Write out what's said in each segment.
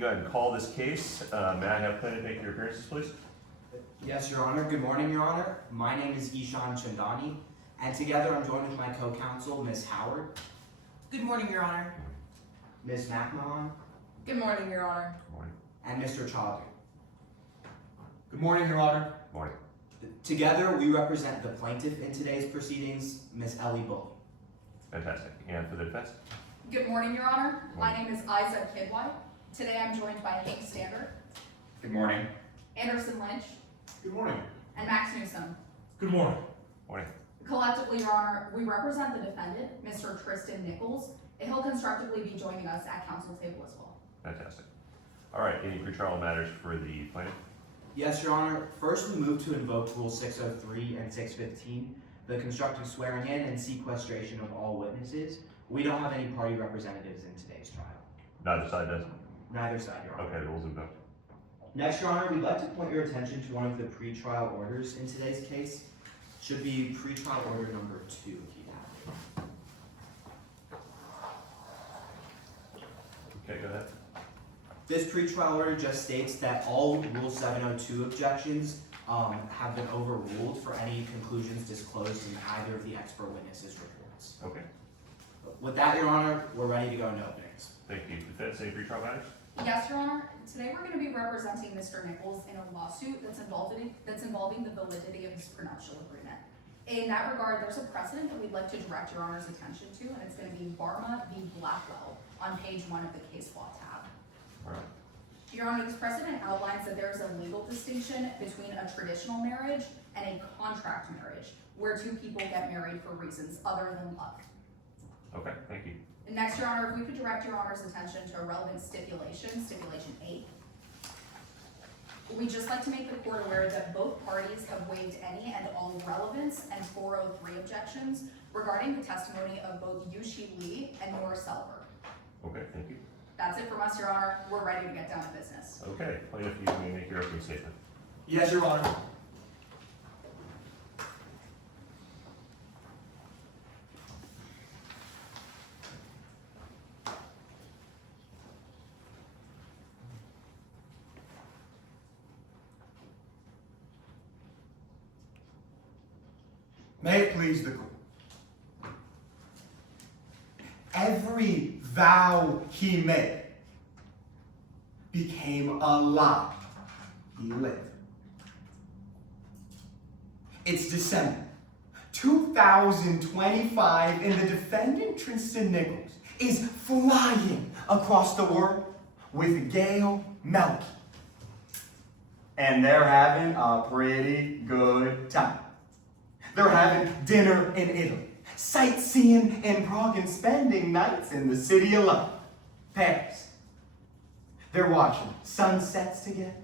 Go ahead and call this case. May I have plaintiff make your appearances, please? Yes, Your Honor. Good morning, Your Honor. My name is Ishan Chandani, and together I'm joined with my co-counsel, Ms. Howard, Good morning, Your Honor. Ms. McMahon, Good morning, Your Honor. Morning. and Mr. Chaudhry. Good morning, Your Honor. Morning. Together, we represent the plaintiff in today's proceedings, Ms. Ellie Bully. Fantastic. And for the defense? Good morning, Your Honor. My name is Isa Kidwai. Today I'm joined by Hank Standard, Good morning. Anderson Lynch, Good morning. and Max Newsom. Good morning. Morning. Collectively, Your Honor, we represent the defendant, Mr. Tristan Nichols, and he'll constructively be joining us at council table as well. Fantastic. All right, any pretrial matters for the plaintiff? Yes, Your Honor. First, we move to invoke Rule 603 and 615, the constructive swearing in and sequestration of all witnesses. We don't have any party representatives in today's trial. Neither side does? Neither side, Your Honor. Okay, the rules of vote. Next, Your Honor, we'd like to point your attention to one of the pretrial orders in today's case. Should be pretrial order number 2, if you have it. Okay, go ahead. This pretrial order just states that all Rule 702 objections have been overruled for any conclusions disclosed in either of the expert witnesses' reports. Okay, With that, Your Honor, we're ready to go into openings. thank you. Defense, any pretrial matters? Yes, Your Honor. Today we're going to be representing Mr. Nichols in a lawsuit that's involving the validity of his prenuptial agreement. In that regard, there's a precedent that we'd like to direct Your Honor's attention to, and it's going to be Barma v. Blackwell on page 1 of the case law tab. All right. Your Honor, this precedent outlines that there is a legal distinction between a traditional marriage and a contract marriage, where two people get married for reasons other than love. Okay, thank you. And next, Your Honor, if we could direct Your Honor's attention to a relevant stipulation, stipulation 8. We'd just like to make the court aware that both parties have waived any and all relevance and 403 objections regarding the testimony of both Yushi Lee and Nora Selberg. Okay, thank you. That's it from us, Your Honor. We're ready to get down to business. Okay, plaintiff, you may make your opening statement. Yes, Your Honor. May it please the court. Every vow he made became a lie he lived. It's December 2025, and the defendant, Tristan Nichols, is flying across the world with Gail Melky. And they're having a pretty good time. They're having dinner in Italy, sightseeing in Prague, and spending nights in the city of love, Paris. They're watching sunsets together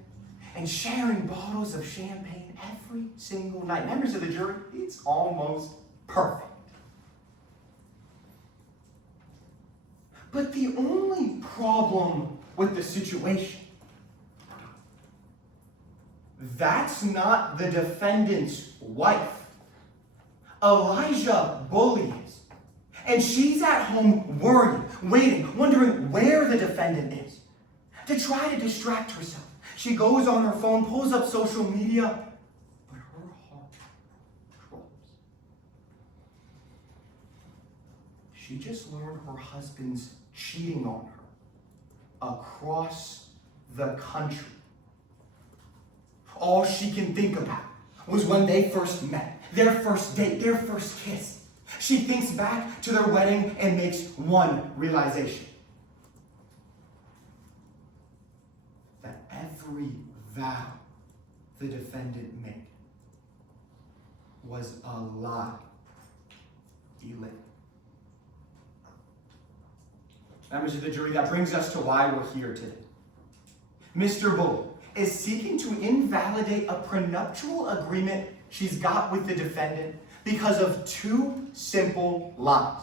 and sharing bottles of champagne every single night. Members of the jury, it's almost perfect. But the only problem with the situation, that's not the defendant's wife. Elijah Bully is. And she's at home worrying, waiting, wondering where the defendant is. To try to distract herself, she goes on her phone, pulls up social media, but her heart drops. She just learned her husband's cheating on her across the country. All she can think about was when they first met, their first date, their first kiss. She thinks back to their wedding and makes one realization: that every vow the defendant made was a lie he lived. Members of the jury, that brings us to why we're here today. Mr. Bully is seeking to invalidate a prenuptial agreement she's got with the defendant because of two simple lies.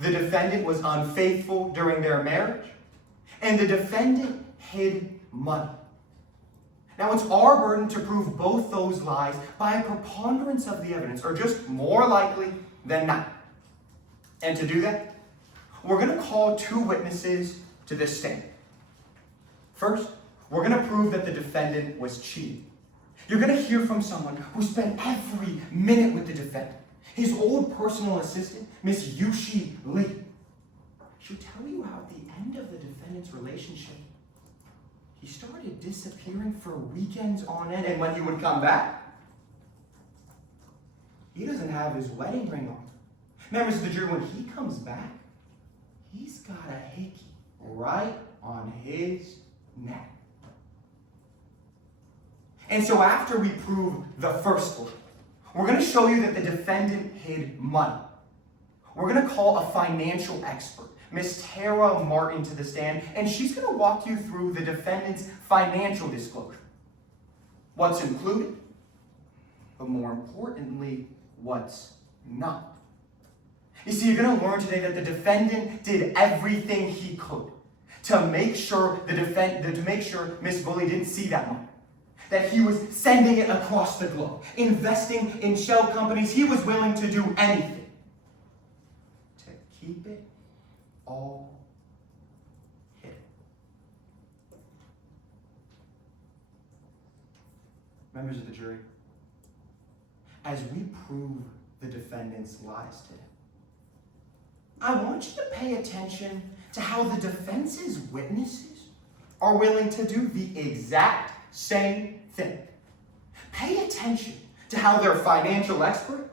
The defendant was unfaithful during their marriage, and the defendant hid money. Now, it's our burden to prove both those lies by a preponderance of the evidence, or just more likely than not. And to do that, we're going to call two witnesses to this stand. First, we're going to prove that the defendant was cheating. You're going to hear from someone who spent every minute with the defendant. His old personal assistant, Miss Yushi Lee. She'll tell you how at the end of the defendant's relationship, he started disappearing for weekends on end, and when he would come back, he doesn't have his wedding ring on. Members of the jury, when he comes back, he's got a hickey right on his neck. And so after we prove the first one, we're going to show you that the defendant hid money. We're going to call a financial expert, Miss Tara Martin, to the stand, and she's going to walk you through the defendant's financial disclosure. What's included, but more importantly, what's not. You see, you're going to learn today that the defendant did everything he could to make sure Miss Bully didn't see that money. That he was sending it across the globe, investing in shell companies. He was willing to do anything to keep it all hidden. Members of the jury, as we prove the defendant's lies today, I want you to pay attention to how the defense's witnesses are willing to do the exact same thing. Pay attention to how their financial expert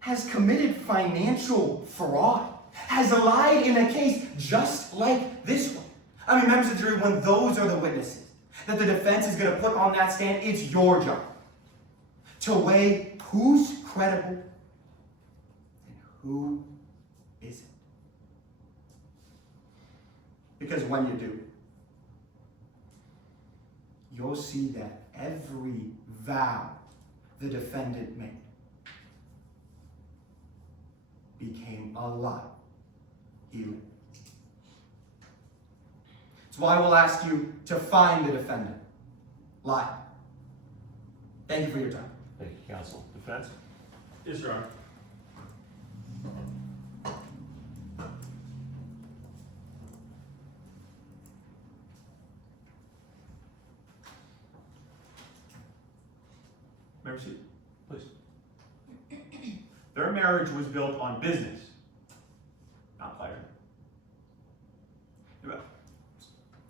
has committed financial fraud, has lied in a case just like this one. I mean, members of the jury, when those are the witnesses that the defense is going to put on that stand, it's your job to weigh who's credible and who isn't. Because when you do, you'll see that every vow the defendant made became a lie he lived. It's why we'll ask you to find the defendant. Lie. Thank you for your time. Thank you, counsel. Defense? Yes, Your Honor. May I proceed? Please. Their marriage was built on business, not pleasure.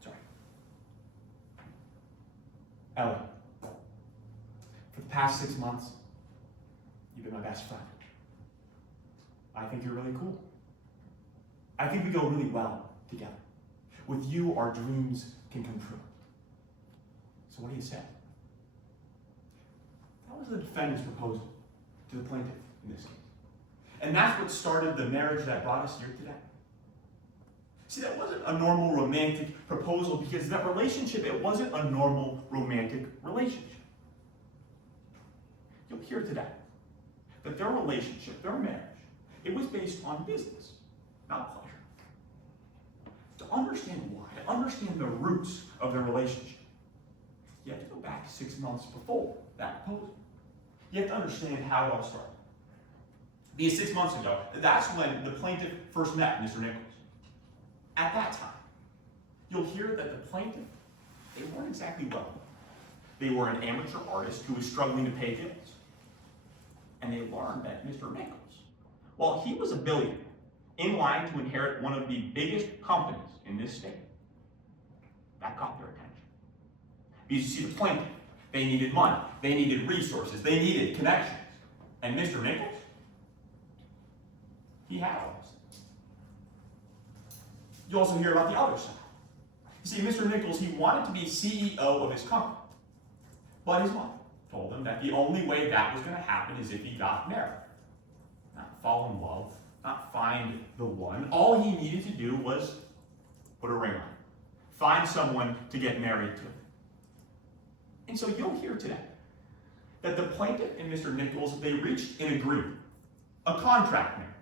Sorry. Ellen, for the past 6 months, you've been my best friend. I think you're really cool. I think we go really well together. With you, our dreams can come true. So what do you say? That was the defendant's proposal to the plaintiff in this case. And that's what started the marriage that brought us here today. See, that wasn't a normal romantic proposal because that relationship, it wasn't a normal romantic relationship. You'll hear today that their relationship, their marriage, it was based on business, not pleasure. To understand why, to understand the roots of their relationship, you have to go back 6 months before that proposal. You have to understand how it all started. Because 6 months ago, that's when the plaintiff first met Mr. Nichols. At that time, you'll hear that the plaintiff, they weren't exactly wealthy. They were an amateur artist who was struggling to pay bills. And they learned that Mr. Nichols, well, he was a billionaire in line to inherit one of the biggest companies in this state. That caught their attention. Because you see, the plaintiff, they needed money, they needed resources, they needed connections. And Mr. Nichols, he had all those things. You also hear about the other side. You see, Mr. Nichols, he wanted to be CEO of his company. But his mom told him that the only way that was going to happen is if he got married. Not fall in love, not find the one. All he needed to do was put a ring on it. Find someone to get married to. And so you'll hear today that the plaintiff and Mr. Nichols, they reached an agreement, a contract marriage.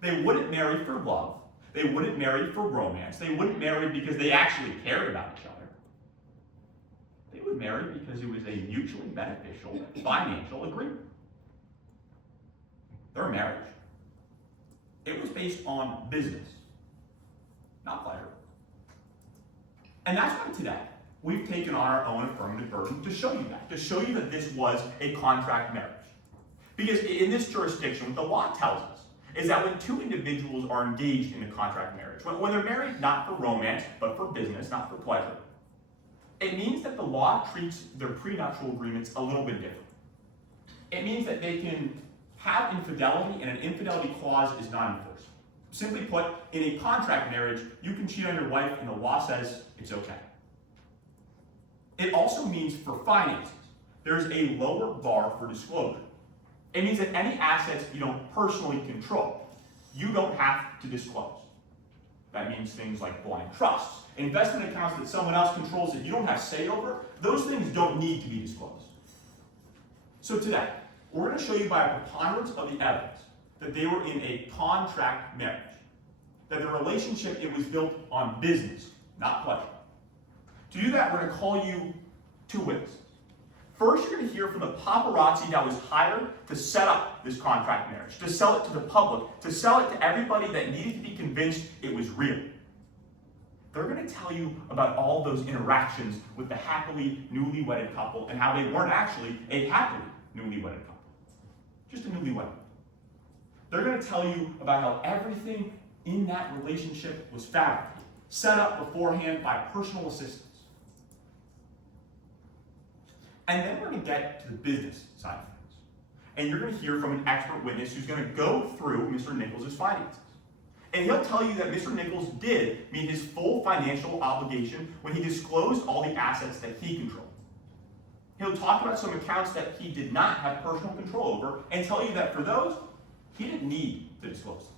They wouldn't marry for love. They wouldn't marry for romance. They wouldn't marry because they actually cared about each other. They would marry because it was a mutually beneficial financial agreement. Their marriage, it was based on business, not pleasure. And that's why today, we've taken on our own affirmative burden to show you that this was a contract marriage. Because in this jurisdiction, what the law tells us is that when two individuals are engaged in a contract marriage, when they're married not for romance, but for business, not for pleasure, it means that the law treats their prenuptial agreements a little bit different. It means that they can have infidelity and an infidelity clause is not enforced. Simply put, in a contract marriage, you can cheat on your wife and the law says it's okay. It also means for finances, there's a lower bar for disclosure. It means that any assets you don't personally control, you don't have to disclose. That means things like blind trusts, investment accounts that someone else controls that you don't have say over, those things don't need to be disclosed. So today, we're going to show you by a preponderance of the evidence that they were in a contract marriage, that the relationship, it was built on business, not pleasure. To do that, we're going to call you two witnesses. First, you're going to hear from the paparazzi that was hired to set up this contract marriage, to sell it to the public, to sell it to everybody that needed to be convinced it was real. They're going to tell you about all those interactions with the happily newly wedded couple and how they weren't actually a happily newly wedded couple, just a newlywed. They're going to tell you about how everything in that relationship was fabricated, set up beforehand by personal assistants. And then we're going to get to the business side of things. And you're going to hear from an expert witness who's going to go through Mr. Nichols' finances. And he'll tell you that Mr. Nichols did meet his full financial obligation when he disclosed all the assets that he controlled. He'll talk about some accounts that he did not have personal control over and tell you that for those, he didn't need to disclose them.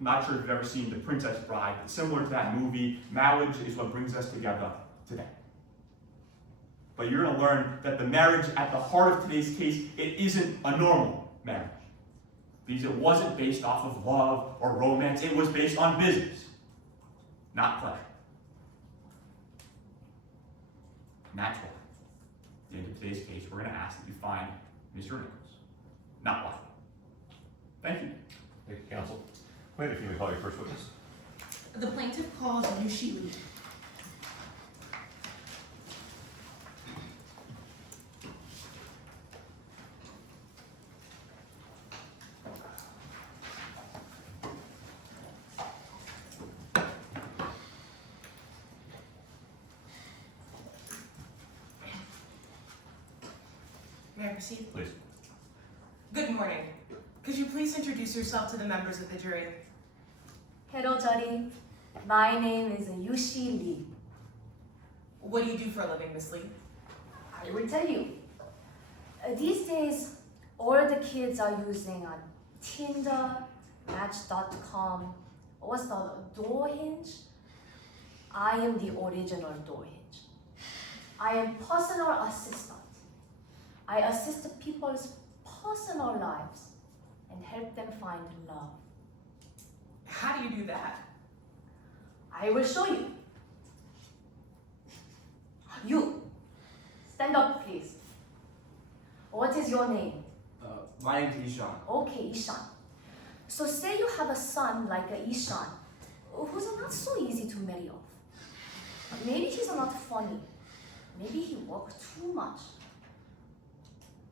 I'm not sure if you've ever seen The Princess Bride, but similar to that movie, marriage is what brings us together today. But you're going to learn that the marriage at the heart of today's case, it isn't a normal marriage. Because it wasn't based off of love or romance, it was based on business, not pleasure. And that's why, at the end of today's case, we're going to ask that you find Mr. Nichols, not Blackwell. Thank you. Thank you, counsel. Wait, if you may call your first witness. The plaintiff calls Yushi Lee. May I proceed? Please. Good morning. Could you please introduce yourself to the members of the jury? Hello, Jody. My name is Yushi Lee. What do you do for a living, Miss Lee? I will tell you. These days, all the kids are using Tinder, Match.com, what's the door hinge? I am the original door hinge. I am personal assistant. I assist people's personal lives and help them find love. How do you do that? I will show you. You, stand up, please. What is your name? My name's Ishan. Okay, Ishan. So say you have a son like Ishan, who's not so easy to marry off. Maybe he's not funny. Maybe he works too much.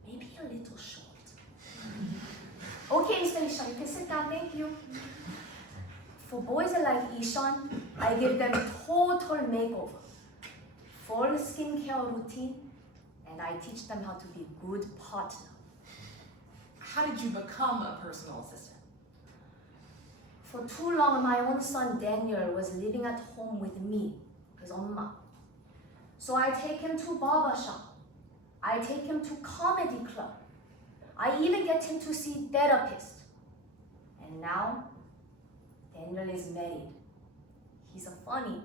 Maybe a little short. Okay, Mr. Ishan, you can sit down, thank you. For boys like Ishan, I give them total makeover, full skincare routine, and I teach them how to be a good partner. How did you become a personal assistant? For too long, my own son Daniel was living at home with me, his 엄마. So I take him to barber shop. I take him to comedy club. I even get him to see therapist. And now, Daniel is married. He's a funny.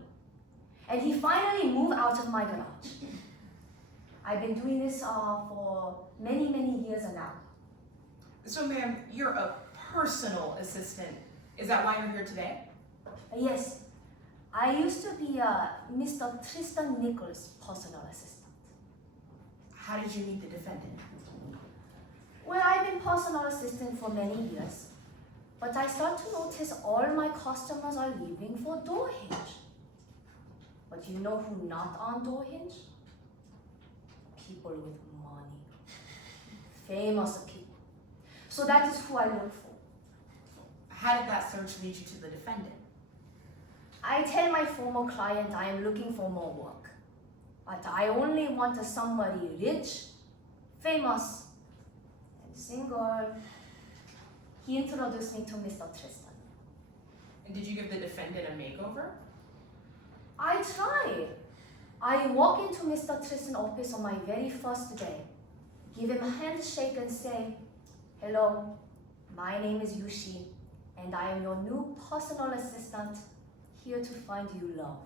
And he finally moved out of my garage. I've been doing this for many, many years now. So, ma'am, you're a personal assistant. Is that why you're here today? Yes, I used to be Mr. Tristan Nichols' personal assistant. How did you meet the defendant? Well, I've been personal assistant for many years. But I start to notice all my customers are leaving for door hinge. But you know who not on door hinge? People with money. Famous people. So that is who I look for. How did that search lead you to the defendant? I tell my former client I am looking for more work. But I only want somebody rich, famous, and single. He introduced me to Mr. Tristan. And did you give the defendant a makeover? I tried. I walk into Mr. Tristan's office on my very first day, give him a handshake and say, "Hello, my name is Yushi, and I am your new personal assistant, here to find you love."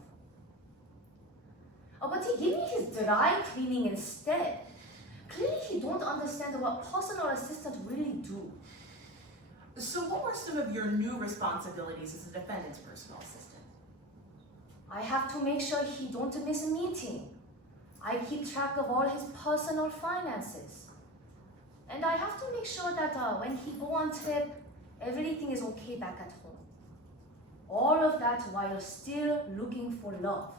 Oh, but he gave me his dry cleaning instead. Clearly he don't understand what personal assistants really do. So what were some of your new responsibilities as a defendant's personal assistant? I have to make sure he don't miss a meeting. I keep track of all his personal finances. And I have to make sure that when he go on trip, everything is okay back at home. All of that while still looking for love.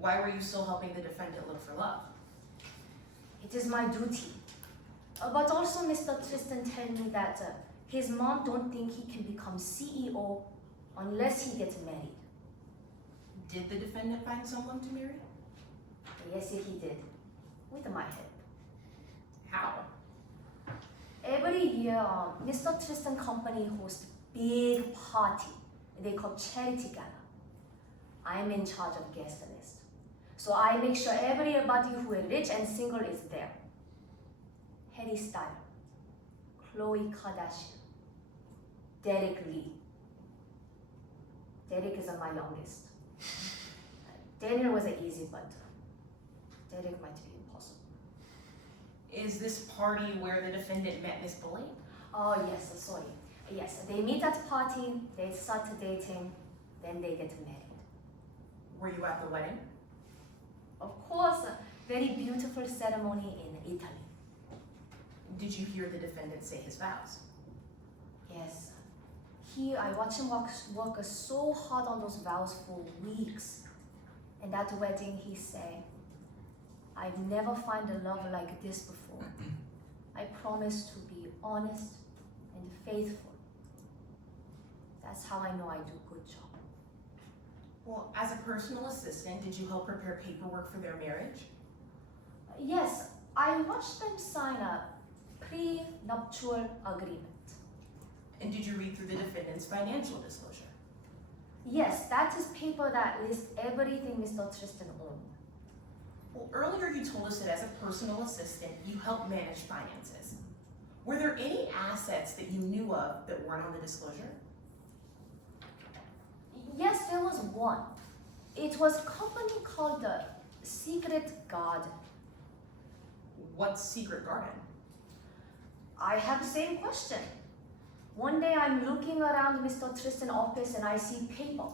Why were you still helping the defendant look for love? It is my duty. But also Mr. Tristan tell me that his mom don't think he can become CEO unless he gets married. Did the defendant find someone to marry? Yes, he did. With my help. How? Every year, Mr. Tristan company hosts big party. They call charity gala. I am in charge of guest list. So I make sure everybody who is rich and single is there. Harry Styles, Khloe Kardashian, Derek Lee. Derek is my youngest. Daniel was easy, but Derek might be impossible. Is this party where the defendant met Miss Boyd? Oh yes, sorry. Yes, they meet at party, they start dating, then they get married. Were you at the wedding? Of course, a very beautiful ceremony in Italy. Did you hear the defendant say his vows? Yes. I watched him work so hard on those vows for weeks. And at the wedding, he said, "I've never found a love like this before. I promise to be honest and faithful." That's how I know I do a good job. Well, as a personal assistant, did you help prepare paperwork for their marriage? Yes, I watched them sign a pre-nuptial agreement. And did you read through the defendant's financial disclosure? Yes, that is paper that lists everything Mr. Tristan owned. Well, earlier you told us that as a personal assistant, you help manage finances. Were there any assets that you knew of that weren't on the disclosure? Yes, there was one. It was a company called the Secret Garden. What's Secret Garden? I have the same question. One day I'm looking around Mr. Tristan's office and I see paper.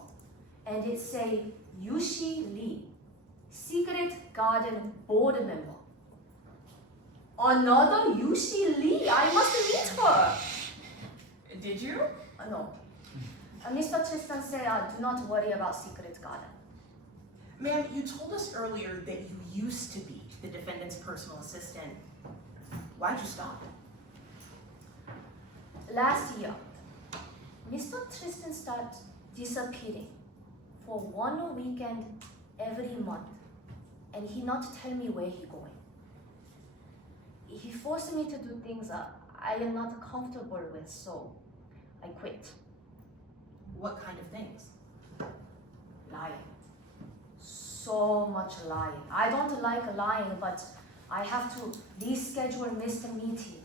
And it say, Yushi Lee, Secret Garden board member. Another Yushi Lee? I must meet her. Did you? No. Mr. Tristan said, "Do not worry about Secret Garden." Ma'am, you told us earlier that you used to be the defendant's personal assistant. Why'd you stop? Last year, Mr. Tristan started disappearing for one weekend every month, and he not tell me where he going. He forced me to do things I am not comfortable with, so I quit. What kind of things? Lying. So much lying. I don't like lying, but I have to reschedule missed meetings.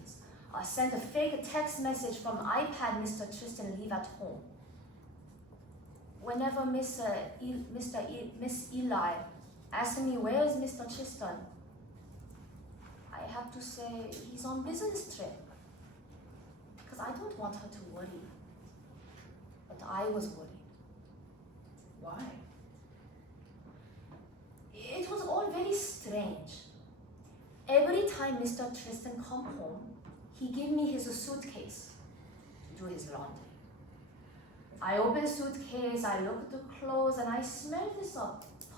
Send a fake text message from iPad Mr. Tristan leave at home. Whenever Miss Eli asks me where is Mr. Tristan, I have to say he's on business trip. Because I don't want her to worry. But I was worried. Why? It was all very strange. Every time Mr. Tristan come home, he give me his suitcase. Do do his laundry. I open suitcase, I look at the clothes, and I smell this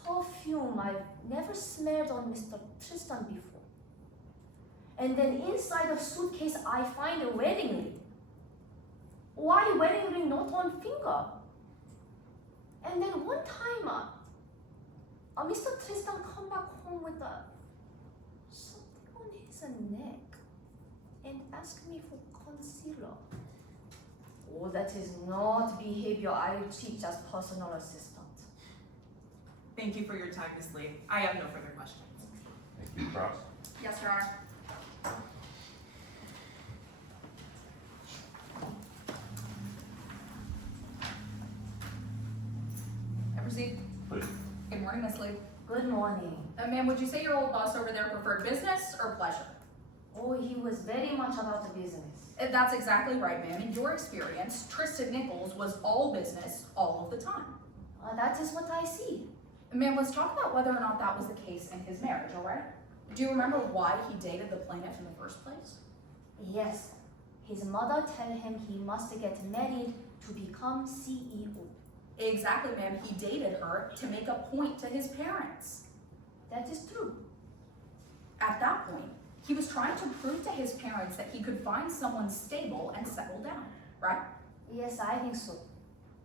perfume I've never smelled on Mr. Tristan before. And then inside of suitcase, I find a wedding ring. Why wedding ring not on finger? And then one time, Mr. Tristan come back home with something on his neck and ask me for concealer. Oh, that is not behavior I would teach as personal assistant. Thank you for your time, Ms. Lee. I have no further questions. Thank you, Cross. Yes, Your Honor. I proceed. Please. Good morning, Ms. Lee. Good morning. Ma'am, would you say your old boss over there preferred business or pleasure? Oh, he was very much about the business. That's exactly right, ma'am. In your experience, Tristan Nichols was all business all of the time. That is what I see. Ma'am, let's talk about whether or not that was the case in his marriage, all right? Do you remember why he dated the plaintiff in the first place? Yes, his mother tell him he must get married to become CEO. Exactly, ma'am. He dated her to make a point to his parents. That is true. At that point, he was trying to prove to his parents that he could find someone stable and settle down, right? Yes, I think so.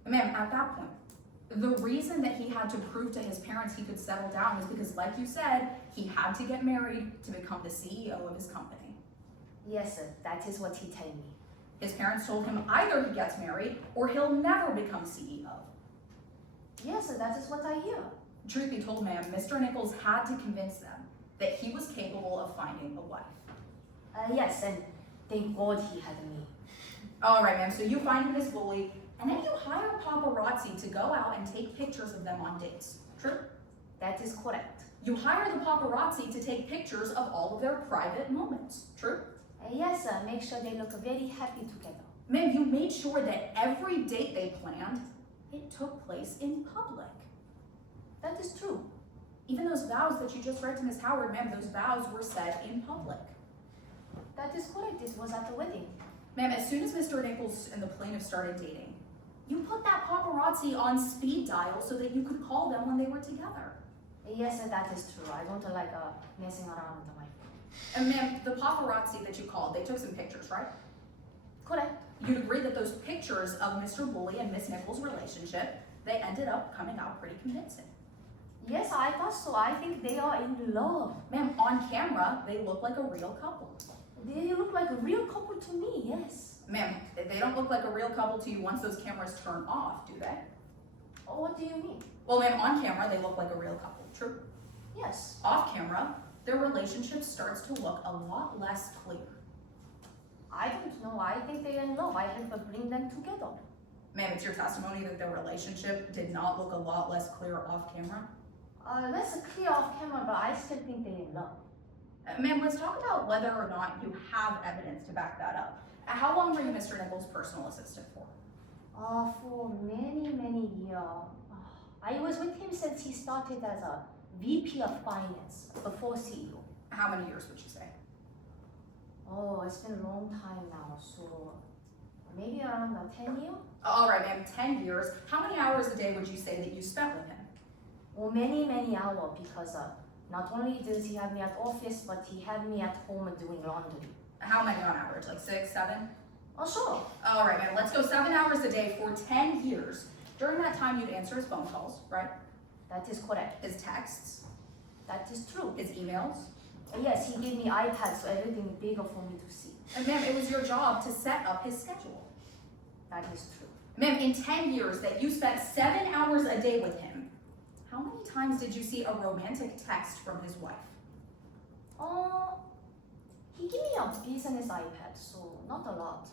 Ma'am, at that point, the reason that he had to prove to his parents he could settle down was because, like you said, he had to get married to become the CEO of his company. Yes, sir, that is what he tell me. His parents told him either he gets married or he'll never become CEO. Yes, sir, that is what I hear. Truth be told, ma'am, Mr. Nichols had to convince them that he was capable of finding a wife. Yes, and thank God he had me. All right, ma'am, so you find him this bully, and then you hire paparazzi to go out and take pictures of them on dates. True? That is correct. You hire the paparazzi to take pictures of all of their private moments. True? Yes, sir, make sure they look very happy together. Ma'am, you made sure that every date they planned, it took place in public. That is true. Even those vows that you just read to Miss Howard, ma'am, those vows were said in public. That is correct. It was at the wedding. Ma'am, as soon as Mr. Nichols and the plaintiff started dating, you put that paparazzi on speed dial so that you could call them when they were together. Yes, sir, that is true. I don't like messing around with my phone. And ma'am, the paparazzi that you called, they took some pictures, right? Correct. You'd agree that those pictures of Mr. Bully and Miss Nichols' relationship, they ended up coming out pretty convincing. Yes, I thought so. I think they are in love. Ma'am, on camera, they look like a real couple. They look like a real couple to me, yes. Ma'am, they don't look like a real couple to you once those cameras turn off, do they? Oh, what do you mean? Well, ma'am, on camera, they look like a real couple, true? Yes. Off camera, their relationship starts to look a lot less clear. I don't know. I think they're in love. I have to bring them together. Ma'am, it's your testimony that their relationship did not look a lot less clear off camera? Let's clear off camera, but I still think they're in love. Ma'am, let's talk about whether or not you have evidence to back that up. How long were you Mr. Nichols' personal assistant for? For many, many years. I was with him since he started as a VP of Finance before CEO. How many years would you say? Oh, it's been a long time now, so maybe around 10 years? All right, ma'am, 10 years. How many hours a day would you say that you spent with him? Well, many, many hours because not only does he have me at office, but he had me at home doing laundry. How many on average, like 6, 7? Oh, sure. All right, ma'am, let's go 7 hours a day for 10 years. During that time, you'd answer his phone calls, right? That is correct. His texts, That is true. his emails. Yes, he gave me iPad, so everything bigger for me to see. And ma'am, it was your job to set up his schedule. That is true. Ma'am, in 10 years that you spent 7 hours a day with him, how many times did you see a romantic text from his wife? He gave me a business iPad, so not a lot.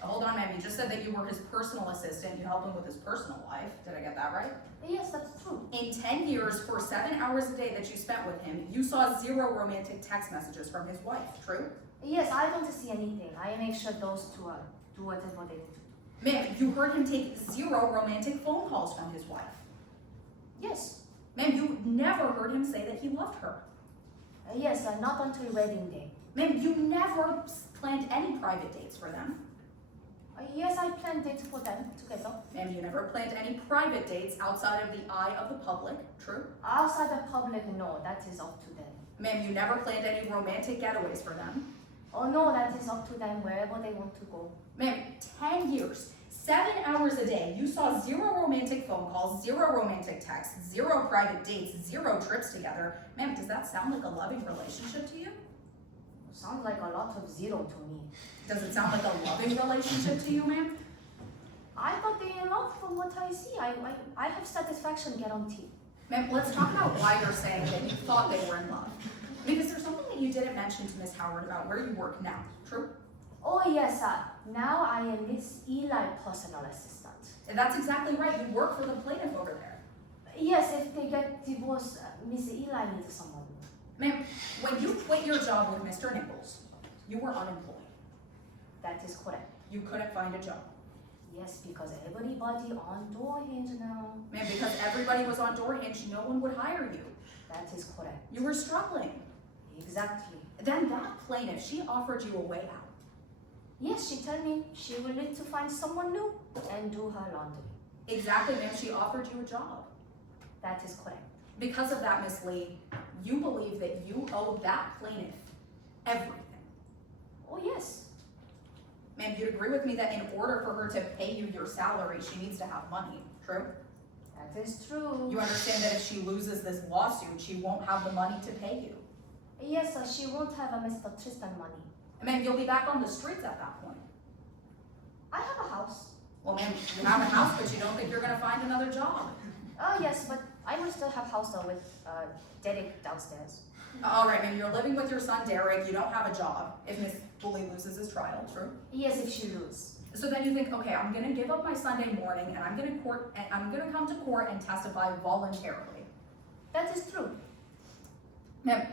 Hold on, ma'am, you just said that you were his personal assistant, you helped him with his personal life. Did I get that right? Yes, that's true. In 10 years, for 7 hours a day that you spent with him, you saw 0 romantic text messages from his wife, true? Yes, I don't see anything. I make sure those two do whatever they need to do. Ma'am, you heard him take 0 romantic phone calls from his wife. Yes. Ma'am, you never heard him say that he loved her. Yes, not until wedding day. Ma'am, you never planned any private dates for them. Yes, I planned dates for them together. Ma'am, you never planned any private dates outside of the eye of the public, true? Outside the public, no, that is up to them. Ma'am, you never planned any romantic getaways for them. Oh no, that is up to them wherever they want to go. Ma'am, 10 years, 7 hours a day, you saw 0 romantic phone calls, 0 romantic texts, 0 private dates, 0 trips together. Ma'am, does that sound like a loving relationship to you? Sounds like a lot of zero to me. Does it sound like a loving relationship to you, ma'am? I thought they in love from what I see. I have satisfaction guarantee. Ma'am, let's talk about why you're saying that you thought they were in love. Because there's something that you didn't mention to Miss Howard about where you work now, true? Oh yes, now I am Miss Eli personal assistant. And that's exactly right, you work for the plaintiff over there. Yes, if they get divorced, Miss Eli needs someone. Ma'am, when you quit your job with Mr. Nichols, you were unemployed. That is correct. You couldn't find a job. Yes, because everybody on door hinge now. Ma'am, because everybody was on door hinge, no one would hire you. That is correct. You were struggling. Exactly. Then that plaintiff, she offered you a way out. Yes, she told me she will need to find someone new and do her laundry. Exactly, ma'am, she offered you a job. That is correct. Because of that, Miss Lee, you believe that you owe that plaintiff everything. Oh yes. Ma'am, you'd agree with me that in order for her to pay you your salary, she needs to have money, true? That is true. You understand that if she loses this lawsuit, she won't have the money to pay you. Yes, she won't have a Mr. Tristan money. Ma'am, you'll be back on the streets at that point. I have a house. Well, ma'am, you have a house, but you don't think you're gonna find another job. Oh yes, but I will still have house though with Derek downstairs. All right, ma'am, you're living with your son Derek, you don't have a job if Miss Bully loses his trial, true? Yes, if she lose. So then you think, okay, I'm gonna give up my Sunday morning and I'm gonna come to court and testify voluntarily. That is true. Ma'am,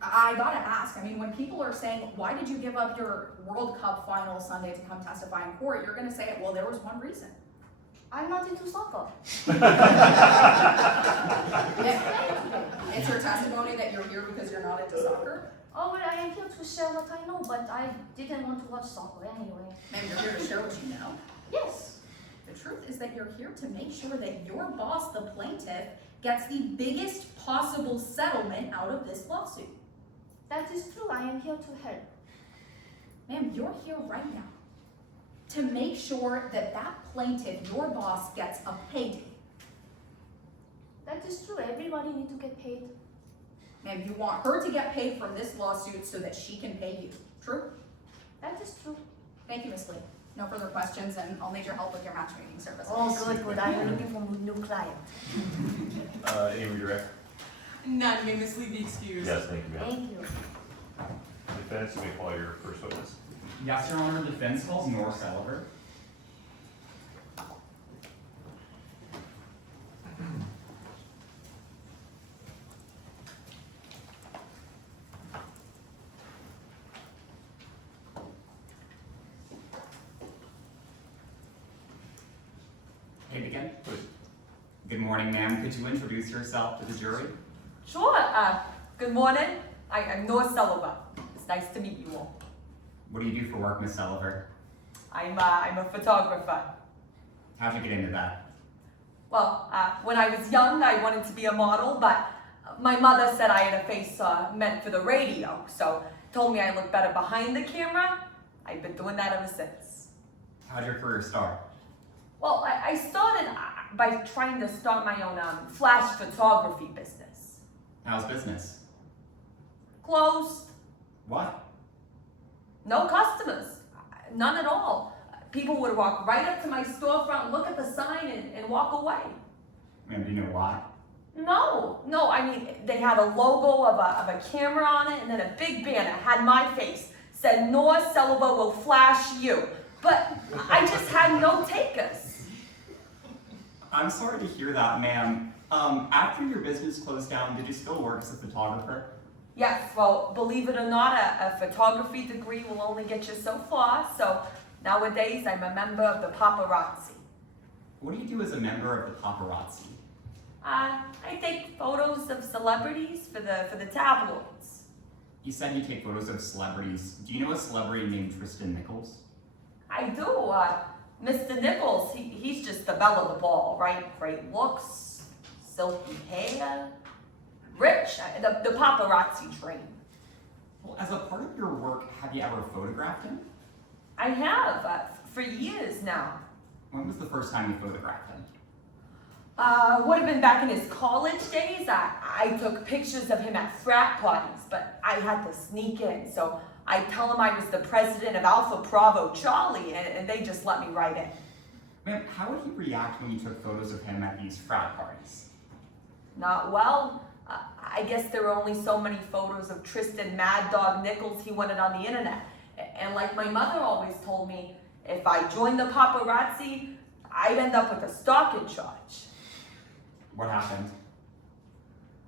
I gotta ask, I mean, when people are saying, why did you give up your World Cup final Sunday to come testify in court, you're gonna say, well, there was one reason. I'm not into soccer. It's your testimony that you're here because you're not into soccer? Oh, well, I am here to share what I know, but I didn't want to watch soccer anyway. Ma'am, you're here to share what you know. Yes. The truth is that you're here to make sure that your boss, the plaintiff, gets the biggest possible settlement out of this lawsuit. That is true. I am here to help. Ma'am, you're here right now to make sure that that plaintiff, your boss, gets a payday. That is true. Everybody needs to get paid. Ma'am, you want her to get paid from this lawsuit so that she can pay you. True? That is true. Thank you, Miss Lee. No further questions, and I'll need your help with your matchmaking services. Oh, good. I'm looking for a new client. Any redirect? None, may Miss Lee be excused. Yes, thank you, ma'am. Thank you. Defense, you may call your first witness. Yes, Your Honor, defense calls Nora Selliver. Hey, begin. Please. Good morning, ma'am. Could you introduce yourself to the jury? Sure. Good morning. I'm Noah Sullivan. It's nice to meet you all. What do you do for work, Miss Selliver? I'm a photographer. How'd you get into that? Well, when I was young, I wanted to be a model, but my mother said I had a face meant for the radio, so told me I look better behind the camera. I've been doing that ever since. How'd your career start? Well, I started by trying to start my own flash photography business. How's business? Closed. Why? No customers. None at all. People would walk right up to my storefront, look at the sign, and walk away. Ma'am, do you know why? No, I mean, they had a logo of a camera on it, and then a big banner had my face, said, Noah Sullivan will flash you. But I just had no takers. I'm sorry to hear that, ma'am. After your business closed down, did you still work as a photographer? Yes, well, believe it or not, a photography degree will only get you so far, so nowadays I'm a member of the paparazzi. What do you do as a member of the paparazzi? I take photos of celebrities for the tabloids. You said you take photos of celebrities. Do you know a celebrity named Tristan Nichols? I do. Mr. Nichols, he's just the belle of the ball, right? Great looks, silky hair, rich, the paparazzi dream. Well, as a part of your work, have you ever photographed him? I have, for years now. When was the first time you photographed him? Would have been back in his college days. I took pictures of him at frat parties, but I had to sneak in, so I tell him I was the president of Alpha Bravo Charlie, and they just let me right in. Ma'am, how would he react when you took photos of him at these frat parties? Not well. I guess there were only so many photos of Tristan Mad Dog Nichols he wanted on the internet. And like my mother always told me, if I joined the paparazzi, I'd end up with a stalking charge. What happened?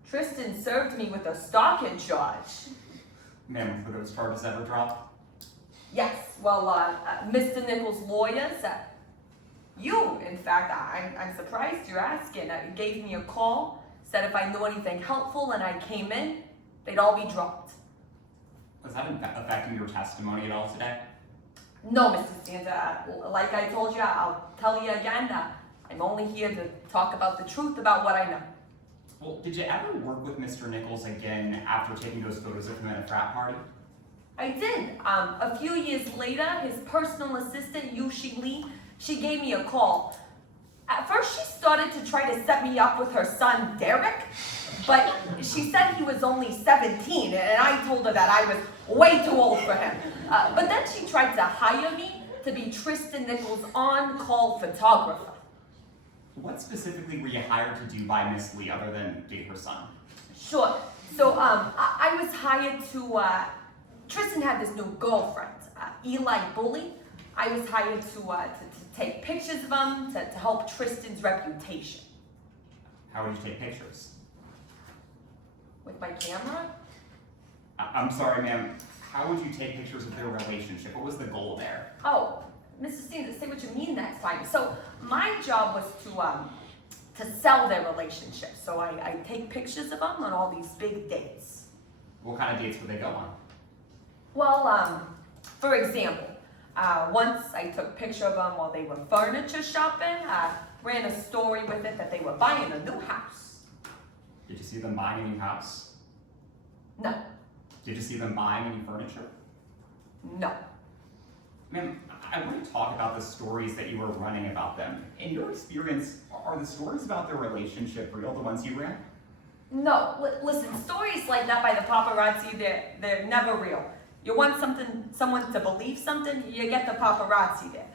Tristan served me with a stalking charge. Ma'am, were those charges ever dropped? Yes, well, Mr. Nichols' lawyers, you, in fact, I'm surprised you're asking, gave me a call, said if I knew anything helpful and I came in, they'd all be dropped. Was that affecting your testimony at all today? No, Mr. Santa, like I told you, I'll tell you again, I'm only here to talk about the truth about what I know. Well, did you ever work with Mr. Nichols again after taking those photos of him at a frat party? I did. A few years later, his personal assistant, Yushi Lee, she gave me a call. At first, she started to try to set me up with her son, Derek, but she said he was only 17, and I told her that I was way too old for him. But then she tried to hire me to be Tristan Nichols' on-call photographer. What specifically were you hired to do by Miss Lee other than date her son? Sure. So, I was hired to, Tristan had this new girlfriend, Eli Bully. I was hired to take pictures of him, to help Tristan's reputation. How would you take pictures? With my camera? I'm sorry, ma'am. How would you take pictures of their relationship? What was the goal there? Oh, Mrs. Stevens, say what you mean next time. So, my job was to sell their relationship. So I take pictures of them on all these big dates. What kind of dates would they go on? Well, for example, once I took a picture of them while they were furniture shopping. Ran a story with it that they were buying a new house. Did you see them buying a new house? No, Did you see them buying any furniture? no. Ma'am, I want to talk about the stories that you were running about them. In your experience, are the stories about their relationship real, the ones you ran? No, listen, stories like that by the paparazzi, they're never real. You want someone to believe something, you get the paparazzi there.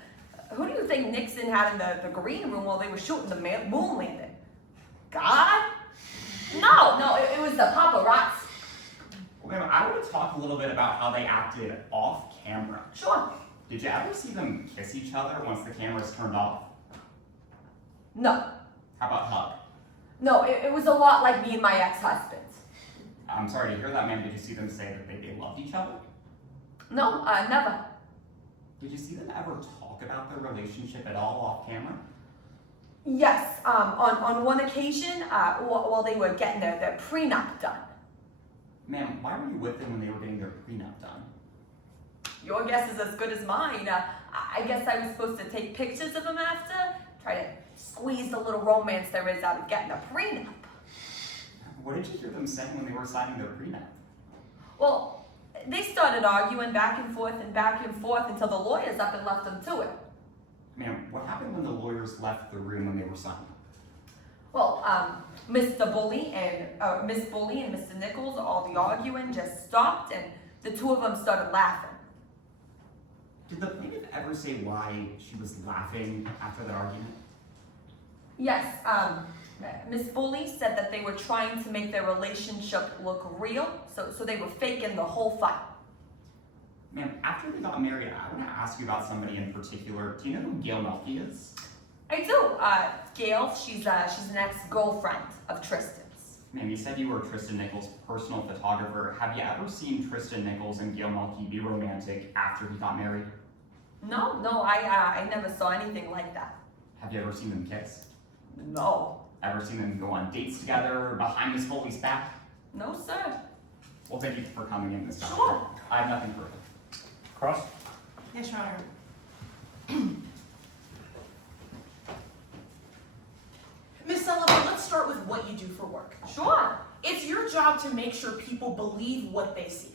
Who do you think Nixon had in the green room while they were shooting the moon landing? God? No, it was the paparazzi. Well, ma'am, I want to talk a little bit about how they acted off camera. Sure. Did you ever see them kiss each other once the cameras turned off? No, How about hug? no, it was a lot like me and my ex-husband. I'm sorry to hear that, ma'am. Did you see them say that they loved each other? No, never. Did you see them ever talk about their relationship at all off camera? Yes, on one occasion, while they were getting their prenup done. Ma'am, why were you with them when they were getting their prenup done? Your guess is as good as mine. I guess I was supposed to take pictures of them after, try to squeeze the little romance there is out of getting a prenup. What did you hear them saying when they were signing their prenup? Well, they started arguing back and forth until the lawyers up and left them to it. Ma'am, what happened when the lawyers left the room when they were signing? Well, Mr. Bully and Miss Bully and Mr. Nichols, all the arguing just stopped, and the two of them started laughing. Did the plaintiff ever say why she was laughing after that argument? Yes, Miss Bully said that they were trying to make their relationship look real, so they were faking the whole fight. Ma'am, after they got married, I want to ask you about somebody in particular. Do you know who Gail Melky is? I do. Gail, she's an ex-girlfriend of Tristan's. Ma'am, you said you were Tristan Nichols' personal photographer. Have you ever seen Tristan Nichols and Gail Melky be romantic after he got married? No, I never saw anything like that. Have you ever seen them kiss? No. Ever seen them go on dates together behind Miss Foley's back? No, sir. Well, thank you for coming in this time. Sure. I have nothing further. Cross? Yes, Your Honor. Miss Sullivan, let's start with what you do for work. Sure. It's your job to make sure people believe what they see.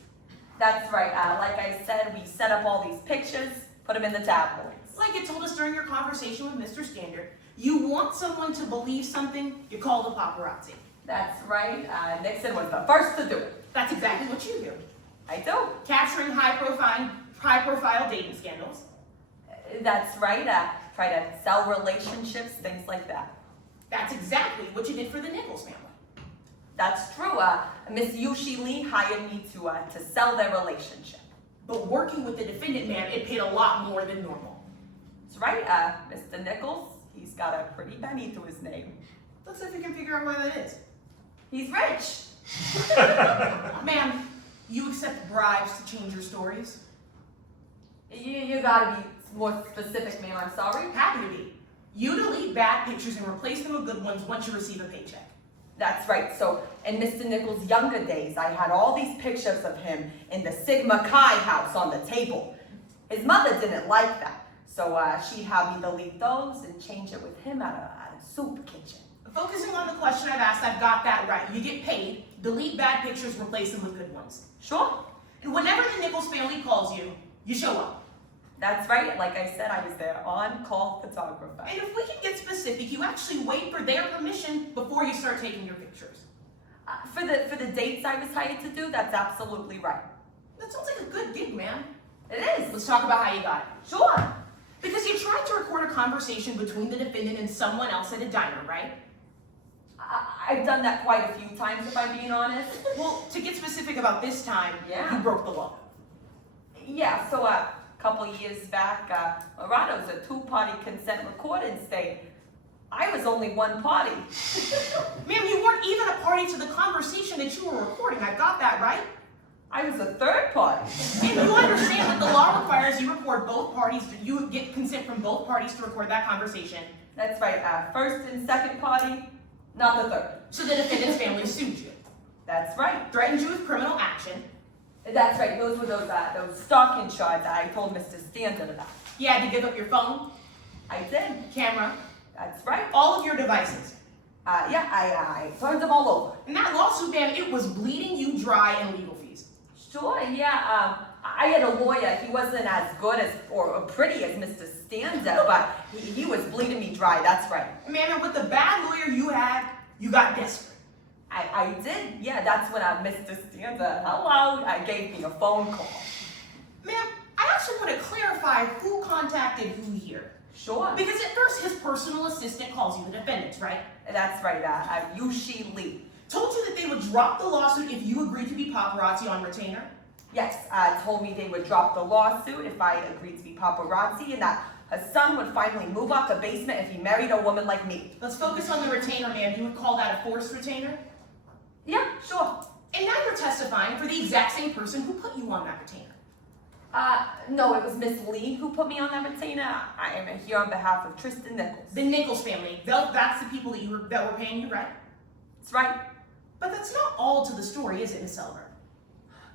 That's right. Like I said, we set up all these pictures, put them in the tabloids. Like you told us during your conversation with Mr. Standard, you want someone to believe something, you call the paparazzi. That's right. Nixon was the first to do it. That's exactly what you do. I do. Capturing high-profile dating scandals. That's right. Try to sell relationships, things like that. That's exactly what you did for the Nichols family. That's true. Miss Yushi Lee hired me to sell their relationship. But working with the defendant, man, it paid a lot more than normal. That's right. Mr. Nichols, he's got a pretty penny to his name. Let's see if we can figure out why that is. He's rich. Ma'am, you accept bribes to change your stories? You gotta be more specific, ma'am. I'm sorry. Happy to be. You delete bad pictures and replace them with good ones once you receive a paycheck. That's right. So, in Mr. Nichols' younger days, I had all these pictures of him in the Sigma Chi house on the table. His mother didn't like that, so she had me delete those and change it with him at a soup kitchen. Focusing on the question I've asked, I've got that right. You get paid, delete bad pictures, replace them with good ones. Sure. And whenever the Nichols family calls you, you show up. That's right. Like I said, I was their on-call photographer. And if we can get specific, you actually wait for their permission before you start taking your pictures. For the dates I was hired to do, that's absolutely right. That sounds like a good gig, man. It is. Let's talk about how you got it. Sure. Because you tried to record a conversation between the defendant and someone else at a diner, right? I've done that quite a few times, if I'm being honest. Well, to get specific about this time, Yeah. you broke the law. Yeah, so a couple years back, Marado's a two-party consent recording state. I was only one party. Ma'am, you weren't even a party to the conversation that you were recording. I got that right. I was a third party. And you understand that the law requires you record both parties, you get consent from both parties to record that conversation. That's right, first and second party, not the third. So the defendant's family sued you, That's right. threatened you with criminal action. That's right, those were those stalking charges I told Mr. Standard about. You had to give up your phone, I did. camera, That's right. all of your devices. Yeah, I turned them all over. And that lawsuit, ma'am, it was bleeding you dry in legal fees. Sure, yeah, I had a lawyer. He wasn't as good as or pretty as Mr. Stanza, but he was bleeding me dry, that's right. Ma'am, and with the bad lawyer you had, you got desperate. I did, yeah, that's when Mr. Stanza, hello, gave me a phone call. Ma'am, I actually want to clarify who contacted who here. Sure. Because at first his personal assistant calls you the defendants, right? That's right, Yushi Lee. Told you that they would drop the lawsuit if you agreed to be paparazzi on retainer? Yes, told me they would drop the lawsuit if I agreed to be paparazzi and that her son would finally move out the basement if he married a woman like me. Let's focus on the retainer, ma'am. You would call that a forced retainer? Yeah, sure. And now you're testifying for the exact same person who put you on that retainer. No, it was Miss Lee who put me on that retainer. I am here on behalf of Tristan Nichols. The Nichols family. That's the people that were paying you, right? That's right. But that's not all to the story, is it, Miss Sullivan?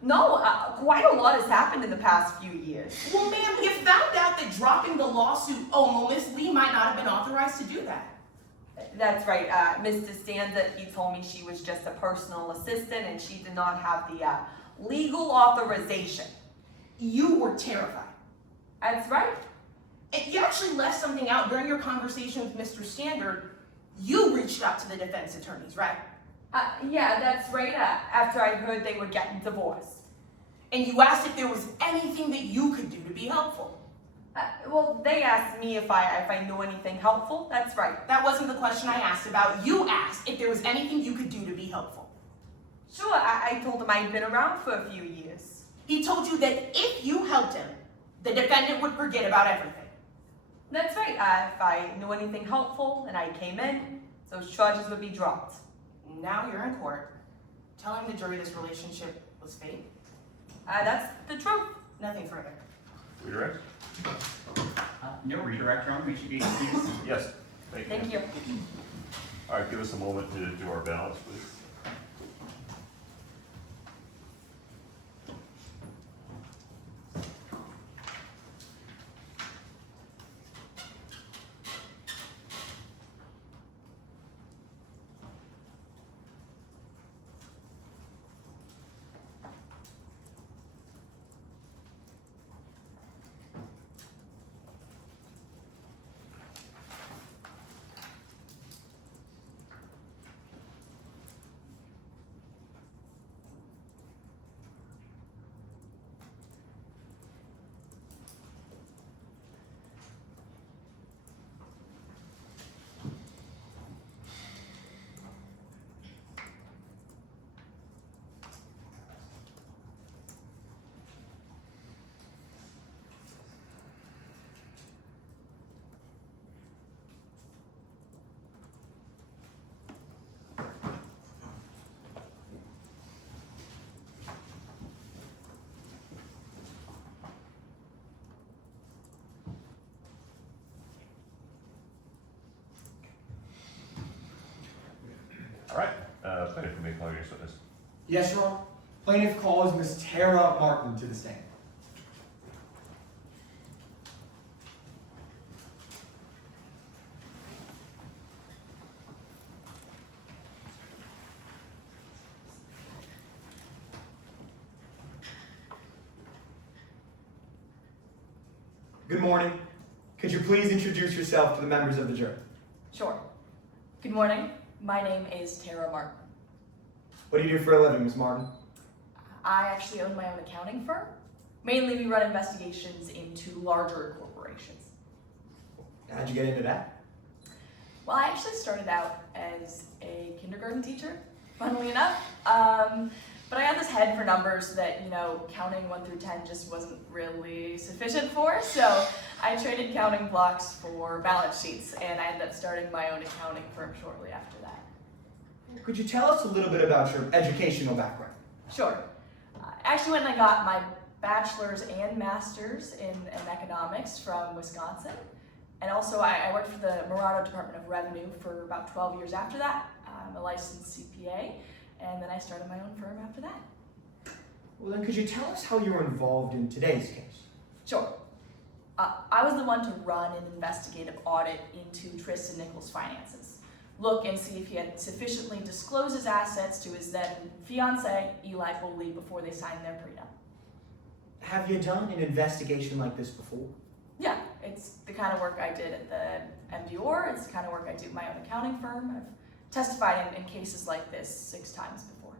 No, quite a lot has happened in the past few years. Well, ma'am, you found out that dropping the lawsuit, well, Miss Lee might not have been authorized to do that. That's right, Mr. Stanza, he told me she was just a personal assistant and she did not have the legal authorization. You were terrified. That's right. And you actually left something out during your conversation with Mr. Standard. You reached out to the defense attorneys, right? Yeah, that's right, after I heard they were getting divorced. And you asked if there was anything that you could do to be helpful. Well, they asked me if I knew anything helpful, that's right. That wasn't the question I asked about. You asked if there was anything you could do to be helpful. Sure, I told him I'd been around for a few years. He told you that if you helped him, the defendant would forget about everything. That's right, if I knew anything helpful and I came in, those charges would be dropped. Now you're in court, telling the jury this relationship was fake. That's the truth. Nothing further. Redirect? No redirect, Your Honor. We should be excused. Yes, thank you. Thank you. All right, give us a moment to do our balance, please. All right, plaintiff, you may call your next witness. Yes, Your Honor. Plaintiff calls Miss Tara Martin to the stand. Good morning. Could you please introduce yourself to the members of the jury? Sure. Good morning. My name is Tara Martin. What do you do for a living, Miss Martin? I actually own my own accounting firm. Mainly, we run investigations into larger corporations. How'd you get into that? Well, I actually started out as a kindergarten teacher, funnily enough. But I had this head for numbers that, counting 1 through 10 just wasn't really sufficient for. So I traded counting blocks for balance sheets, and I ended up starting my own accounting firm shortly after that. Could you tell us a little bit about your educational background? Sure. I actually went and I got my bachelor's and master's in economics from Wisconsin. And also I worked for the Murado Department of Revenue for about 12 years after that. I'm a licensed CPA, and then I started my own firm after that. Well, then could you tell us how you were involved in today's case? Sure. I was the one to run an investigative audit into Tristan Nichols' finances. Look and see if he had sufficiently disclosed his assets to his then fiancée, Eli Foley, before they signed their prenup. Have you done an investigation like this before? Yeah, it's the kind of work I did at the MDOR. It's the kind of work I do at my own accounting firm. I've testified in cases like this 6 times before.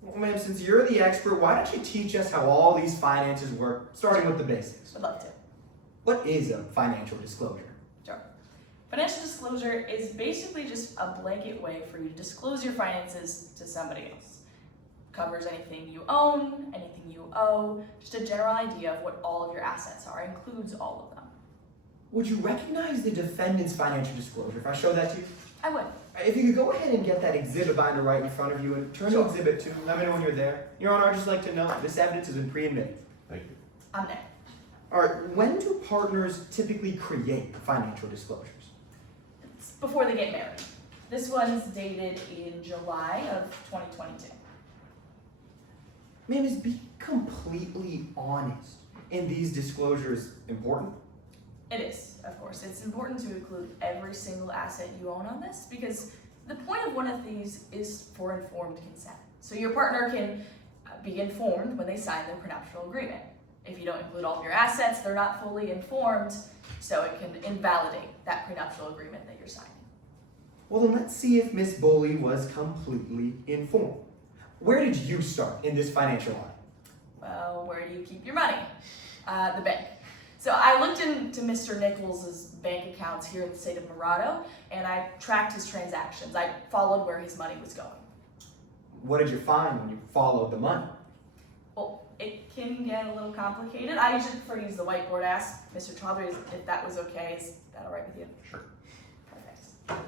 Well, ma'am, since you're the expert, why don't you teach us how all these finances work, starting with the basics? Would love to. What is a financial disclosure? Sure. Financial disclosure is basically just a blanket way for you to disclose your finances to somebody else. Covers anything you own, anything you owe, just a general idea of what all of your assets are, includes all of them. Would you recognize the defendant's financial disclosure if I show that to you? I would. If you could go ahead and get that exhibit binder right in front of you and turn to exhibit 2, let me know when you're there. Your Honor, I'd just like to know this evidence has been pre-admitted. Thank you. I'm there. All right, when do partners typically create financial disclosures? It's before they get married. This one's dated in July of 2022. Ma'am, is being completely honest in these disclosures important? It is, of course. It's important to include every single asset you own on this because the point of one of these is for informed consent. So your partner can be informed when they sign their prenuptial agreement. If you don't include all of your assets, they're not fully informed, so it can invalidate that prenuptial agreement that you're signing. Well, then let's see if Miss Bully was completely informed. Where did you start in this financial audit? Well, where do you keep your money? The bank. So I looked into Mr. Nichols' bank accounts here in the state of Murado, and I tracked his transactions. I followed where his money was going. What did you find when you followed the money? Well, it can get a little complicated. I usually prefer to use the whiteboard. I asked Mr. Chaudhry if that was okay. Is that all right with you? Sure. Perfect.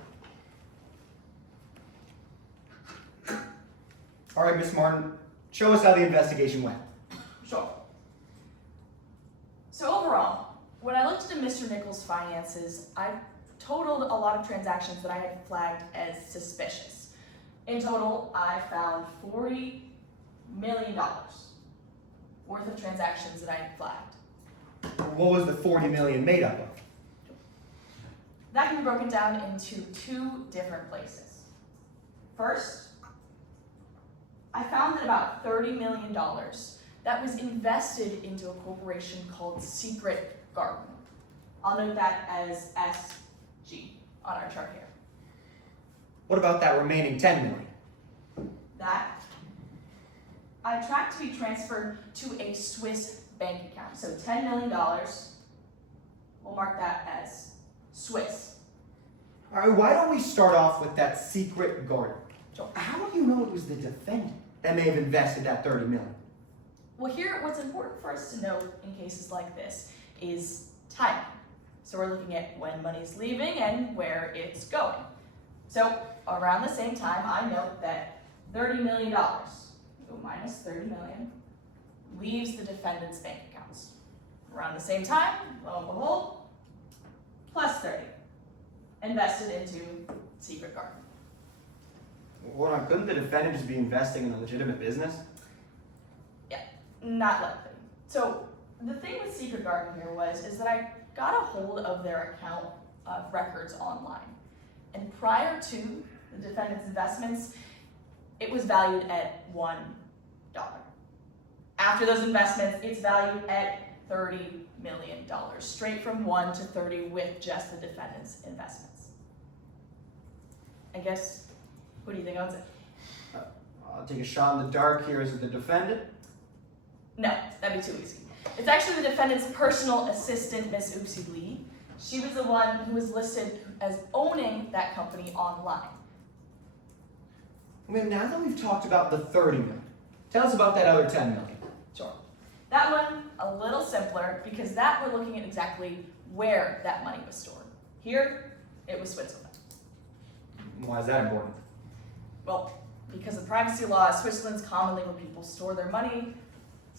All right, Miss Martin, show us how the investigation went. Sure. So overall, when I looked into Mr. Nichols' finances, I totaled a lot of transactions that I had flagged as suspicious. In total, I found $40 million worth of transactions that I had flagged. What was the $40 million made up of? That can be broken down into 2 different places. First, I found that about $30 million that was invested into a corporation called Secret Garden. I'll note that as SG on our chart here. What about that remaining $10 million? That I tracked to be transferred to a Swiss bank account. So $10 million, we'll mark that as Swiss. All right, why don't we start off with that Secret Garden? Sure. How do you know it was the defendant that may have invested that $30 million? Well, here, what's important for us to note in cases like this is timing. So we're looking at when money's leaving and where it's going. So around the same time, I note that $30 million, so minus $30 million, leaves the defendant's bank accounts. Around the same time, lo and behold, plus 30, invested into Secret Garden. Hold on, couldn't the defendant just be investing in a legitimate business? Not likely. So the thing with Secret Garden here is that I got a hold of their account of records online. And prior to the defendant's investments, it was valued at $1. After those investments, it's valued at $30 million, straight from 1 to 30 with just the defendant's investments. I guess, who do you think owns it? I'll take a shot in the dark here. Is it the defendant? No, that'd be too easy. It's actually the defendant's personal assistant, Miss Oopsie Lee. She was the one who was listed as owning that company online. I mean, now that we've talked about the 30 million, tell us about that other 10 million. Sure. That one, a little simpler, because that we're looking at exactly where that money was stored. Here, it was Switzerland. Why is that important? Well, because of privacy laws, Switzerland's commonly where people store their money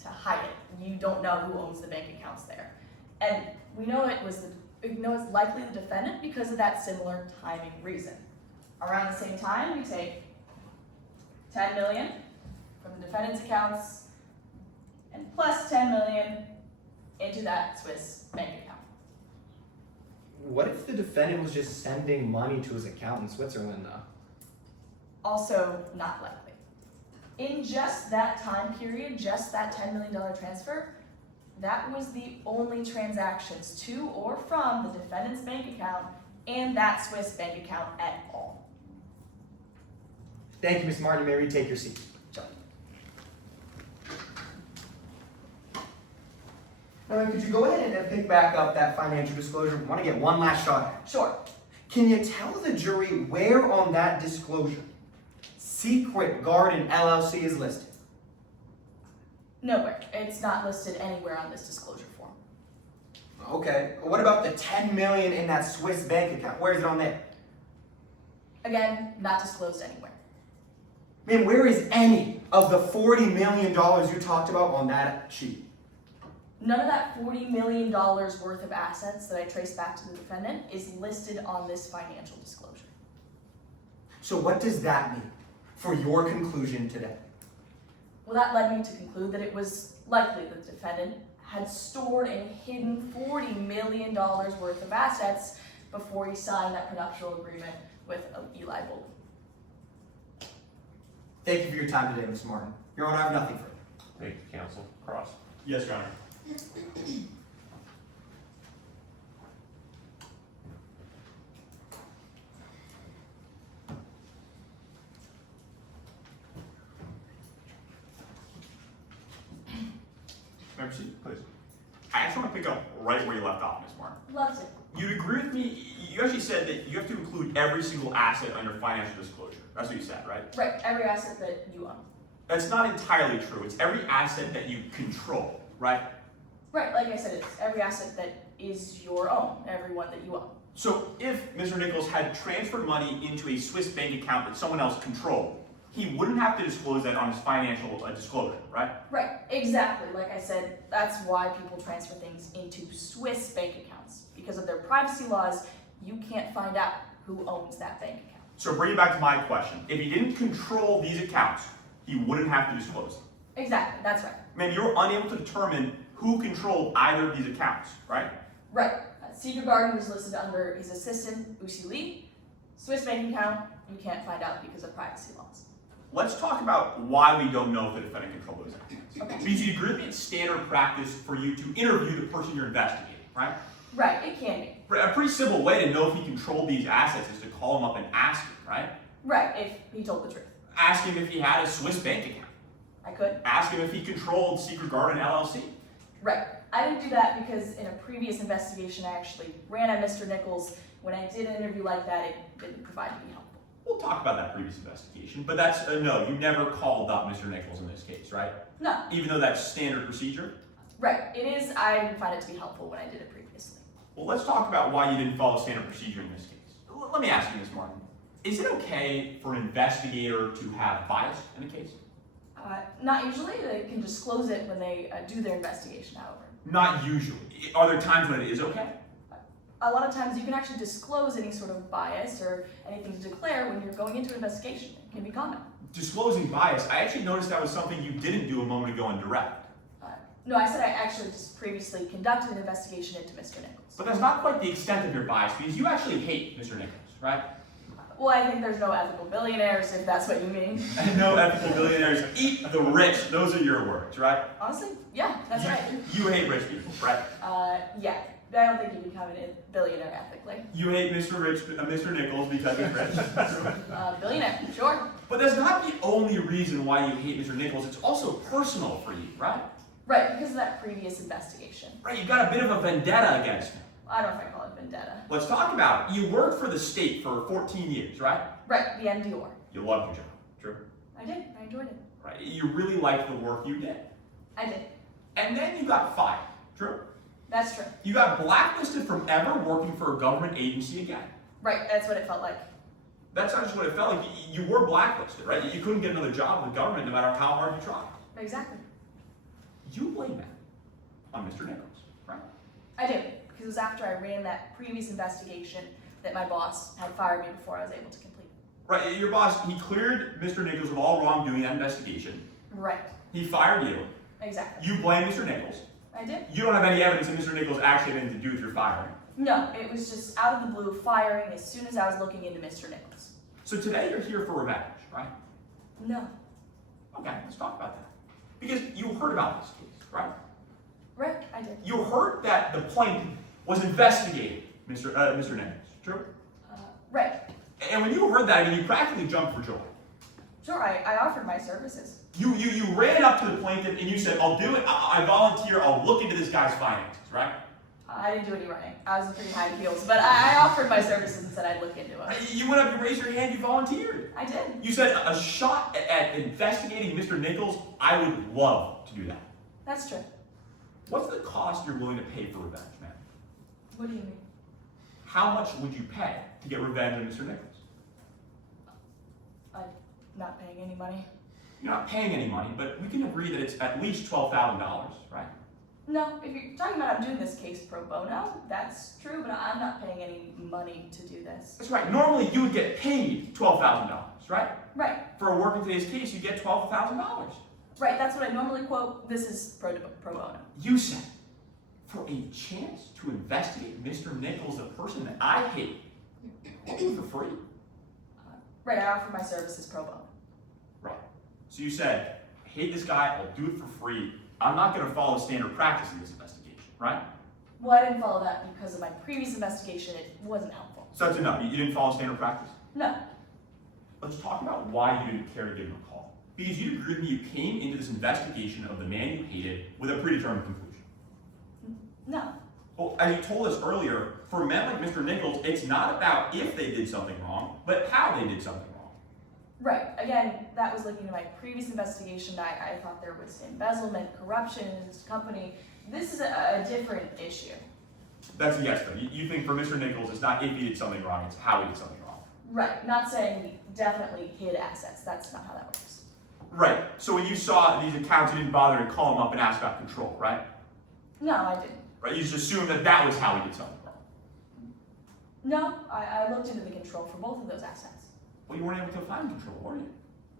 to hide it. You don't know who owns the bank accounts there. And we know it's likely the defendant because of that similar timing reason. Around the same time, we take 10 million from the defendant's accounts and plus 10 million into that Swiss bank account. What if the defendant was just sending money to his account in Switzerland, though? Also not likely. In just that time period, just that $10 million transfer, that was the only transactions to or from the defendant's bank account and that Swiss bank account at all. Thank you, Ms. Martin. You may retake your seat. Sure. Could you go ahead and pick back up that financial disclosure? I want to get one last shot at it. Sure. Can you tell the jury where on that disclosure Secret Garden LLC is listed? Nowhere. It's not listed anywhere on this disclosure form. Okay. What about the 10 million in that Swiss bank account? Where is it on there? Again, not disclosed anywhere. Man, where is any of the $40 million you talked about on that sheet? None of that $40 million worth of assets that I traced back to the defendant is listed on this financial disclosure. So what does that mean for your conclusion today? Well, that led me to conclude that it was likely that the defendant had stored and hidden $40 million worth of assets before he signed that prenuptial agreement with Eli Bolden. Thank you for your time today, Ms. Martin. Your Honor, I have nothing further. Thank you, counsel. Cross. Yes, Your Honor. May I proceed, please? I just want to pick up right where you left off, Ms. Martin. Loves it. You agree with me? You actually said that you have to include every single asset under financial disclosure. That's what you said, right? Right, every asset that you own. That's not entirely true. It's every asset that you control, right? Right, like I said, it's every asset that is your own, every one that you own. So if Mr. Nichols had transferred money into a Swiss bank account that someone else controlled, he wouldn't have to disclose that on his financial disclosure, right? Right, exactly. Like I said, that's why people transfer things into Swiss bank accounts. Because of their privacy laws, you can't find out who owns that bank account. So bring it back to my question. If he didn't control these accounts, he wouldn't have to disclose them. Exactly, that's right. Man, you were unable to determine who controlled either of these accounts, right? Right. Secret Garden was listed under his assistant, Usi Lee. Swiss bank account, you can't find out because of privacy laws. Let's talk about why we don't know if the defendant controlled those accounts. Okay. Because you agree with me, it's standard practice for you to interview the person you're investigating, right? Right, it can be. A pretty simple way to know if he controlled these assets is to call him up and ask him, right? Right, if he told the truth. Ask him if he had a Swiss bank account. I could. Ask him if he controlled Secret Garden LLC. Right. I didn't do that because in a previous investigation I actually ran at Mr. Nichols. When I did an interview like that, it didn't provide any help. We'll talk about that previous investigation, but that's no, you never called up Mr. Nichols in this case, right? No. Even though that's standard procedure? Right, it is. I didn't find it to be helpful when I did it previously. Well, let's talk about why you didn't follow standard procedure in this case. Let me ask you this, Martin. Is it okay for an investigator to have bias in a case? Not usually. They can disclose it when they do their investigation, however. Not usually. Are there times when it is okay? A lot of times you can actually disclose any sort of bias or anything to declare when you're going into an investigation. can be common. Disclosing bias, I actually noticed that was something you didn't do a moment ago in direct. No, I said I actually just previously conducted an investigation into Mr. Nichols. But that's not quite the extent of your bias, because you actually hate Mr. Nichols, right? Well, I think there's no ethical billionaires, if that's what you mean. And no ethical billionaires eat the rich. Those are your words, right? Honestly, yeah, that's right. You hate rich people, right? Yeah, I don't think you become a billionaire ethically. You hate Mr. Nichols because he's rich. Billionaire, sure. But that's not the only reason why you hate Mr. Nichols. It's also personal for you, right? Right, because of that previous investigation. Right, you got a bit of a vendetta against him. I don't know if I call it vendetta. Let's talk about it. You worked for the state for 14 years, right? Right, the MDR. You loved your job, true? I did, I enjoyed it. Right, you really liked the work you did. I did. And then you got fired, true? That's true. You got blacklisted from ever working for a government agency again. Right, that's what it felt like. That's not just what it felt like. You were blacklisted, right? You couldn't get another job in the government no matter how hard you tried. Exactly. You blame that on Mr. Nichols, right? I do, because it was after I ran that previous investigation that my boss had fired me before I was able to complete. Right, your boss, he cleared Mr. Nichols of all wrongdoing in that investigation. Right, He fired you. exactly. You blame Mr. Nichols. I did. You don't have any evidence that Mr. Nichols actually had anything to do with your firing. No, it was just out of the blue firing as soon as I was looking into Mr. Nichols. So today you're here for revenge, right? No. Okay, let's talk about that. Because you heard about this case, right? Right, I did. You heard that the plaintiff was investigating Mr. Nichols, true? Right. And when you heard that, I mean, you practically jumped for joy. Sure, I offered my services. You ran up to the plaintiff and you said, I'll do it, I volunteer, I'll look into this guy's finances, right? I didn't do any running. I was in pretty high heels, but I offered my services and said I'd look into it. You went up, you raised your hand, you volunteered. I did. You said, a shot at investigating Mr. Nichols, I would love to do that. That's true. What's the cost you're willing to pay for revenge, man? What do you mean? How much would you pay to get revenge on Mr. Nichols? I'm not paying any money. You're not paying any money, but we can agree that it's at least $12,000, right? No, if you're talking about I'm doing this case pro bono, that's true, but I'm not paying any money to do this. That's right. Normally you would get paid $12,000, right? Right, For a work in today's case, you get $12,000. right, that's what I normally quote. This is pro bono. You said, for a chance to investigate Mr. Nichols, a person that I hate, I'll do it for free. Right, I offer my services pro bono. Right. So you said, I hate this guy, I'll do it for free. I'm not going to follow standard practice in this investigation, right? Well, I didn't follow that because of my previous investigation. It wasn't helpful. So that's enough. You didn't follow standard practice? No. Let's talk about why you didn't care to give him a call. Because you agree with me, you came into this investigation of the man you hated with a predetermined conclusion. No. Well, as you told us earlier, for men like Mr. Nichols, it's not about if they did something wrong, but how they did something wrong. Right. Again, that was looking at my previous investigation. I thought there was embezzlement, corruption in this company. This is a different issue. That's a yes, though. You think for Mr. Nichols, it's not if he did something wrong, it's how he did something wrong. Right. Not saying he definitely hid assets. That's not how that works. Right. So when you saw these accounts, you didn't bother to call him up and ask about control, right? No, I didn't. Right. You just assumed that that was how he did something wrong. No, I looked into the control for both of those assets. Well, you weren't able to find control, were you?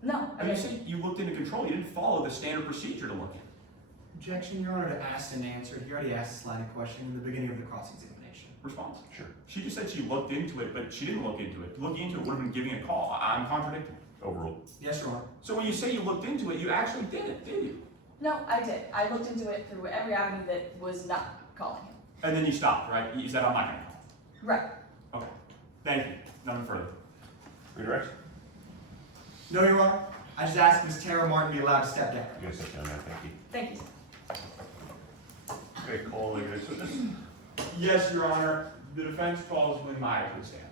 No, I And you didn't. say you looked into control. You didn't follow the standard procedure to look in. Objection, Your Honor, to asked and answered. He already asked this line of questioning in the beginning of the cross-examination. Response. Sure. She just said she looked into it, but she didn't look into it. Looking into it would have been giving a call. I'm contradicting. Overruled. Yes, Your Honor. So when you say you looked into it, you actually did it, did you? No, I did. I looked into it through every avenue that was not calling him. And then you stopped, right? You said, I'm not going to call. Right. Okay. Thank you. Nothing further. Redirect? No, Your Honor. I just asked Ms. Tara Martin to be allowed to step down. You guys sit down there, thank you. Thank you, sir. Okay, call the next witness. Yes, Your Honor. The defense calls Lynn Meyer to the stand.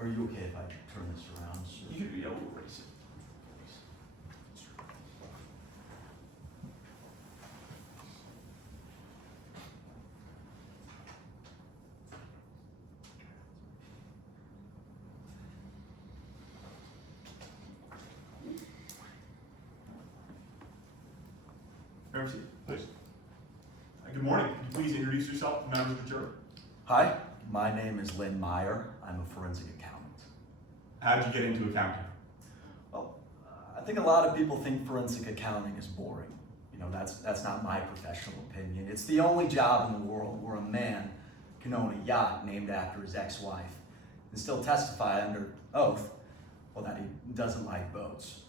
Are you okay if I turn this around, sir? You could be able to erase it. Have a seat, please. Good morning. Could you please introduce yourself to members of the jury? Hi, my name is Lynn Meyer. I'm a forensic accountant. How did you get into accounting? Well, I think a lot of people think forensic accounting is boring. You know, that's not my professional opinion. It's the only job in the world where a man can own a yacht named after his ex-wife and still testify under oath, well, that he doesn't like boats.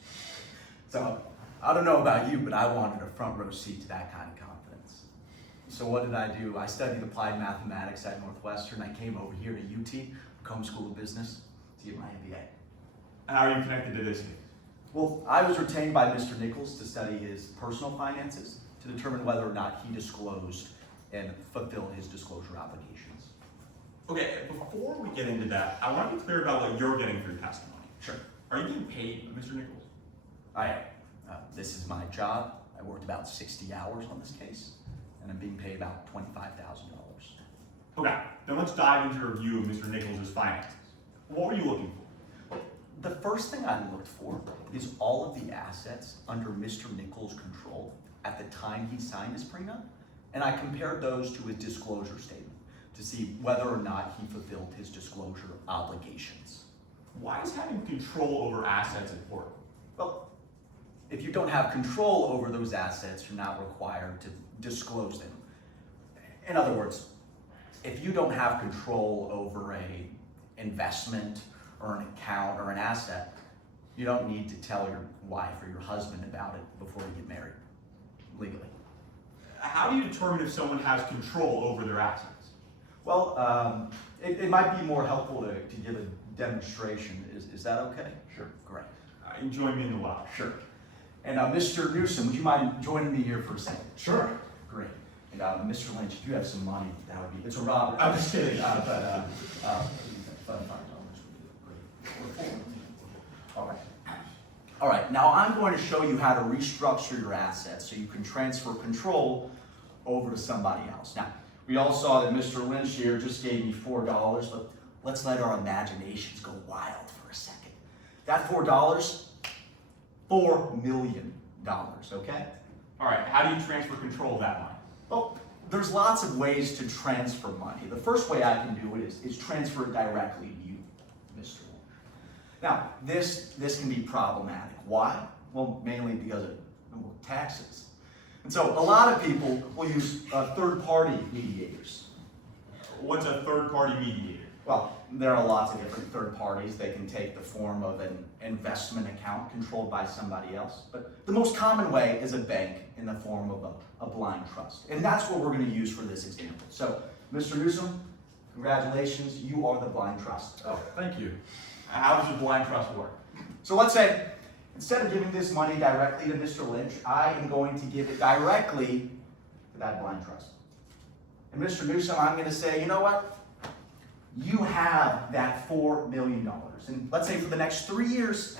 So, I don't know about you, but I wanted a front row seat to that kind of confidence. So what did I do? I studied applied mathematics at Northwestern. I came over here to UT, Macomb School of Business, to get my MBA. How are you connected to this case? Well, I was retained by Mr. Nichols to study his personal finances to determine whether or not he disclosed and fulfilled his disclosure obligations. Okay, before we get into that, I want to be clear about what you're getting for your testimony. Sure. Are you being paid, Mr. Nichols? I am. This is my job. I worked about 60 hours on this case, and I'm being paid about $25,000. Okay, then let's dive into a review of Mr. Nichols' finances. What were you looking for? The first thing I looked for is all of the assets under Mr. Nichols' control at the time he signed his prenup, and I compared those to his disclosure statement to see whether or not he fulfilled his disclosure obligations. Why is having control over assets important? Well, if you don't have control over those assets, you're not required to disclose them. In other words, if you don't have control over an investment or an account or an asset, you don't need to tell your wife or your husband about it before you get married, legally. How do you determine if someone has control over their assets? Well, it might be more helpful to give a demonstration. Is that okay? Sure. Great. Join me in the lab. Sure. And Mr. Newsom, would you mind joining me here for a second? Sure. Great. And Mr. Lynch, if you have some money, that would be, it's a robbery. I'm just kidding. $5 would be great. All right. All right, now I'm going to show you how to restructure your assets so you can transfer control over to somebody else. Now, we all saw that Mr. Lynch here just gave me $4, but let's let our imaginations go wild for a second. That $4, $4 million, okay? All right, how do you transfer control of that money? Well, there's lots of ways to transfer money. The first way I can do it is transfer it directly to you, Mr. Lynch. Now, this can be problematic. Why? Well, mainly because of taxes. And so a lot of people will use third-party mediators. What's a third-party mediator? Well, there are lots of different third parties. They can take the form of an investment account controlled by somebody else. But the most common way is a bank in the form of a blind trust. And that's what we're going to use for this example. So, Mr. Newsom, congratulations, you are the blind trust. Oh, thank you. How does a blind trust work? So let's say, instead of giving this money directly to Mr. Lynch, I am going to give it directly to that blind trust. And Mr. Newsom, I'm going to say, you know what? You have that $4 million. And let's say for the next 3 years,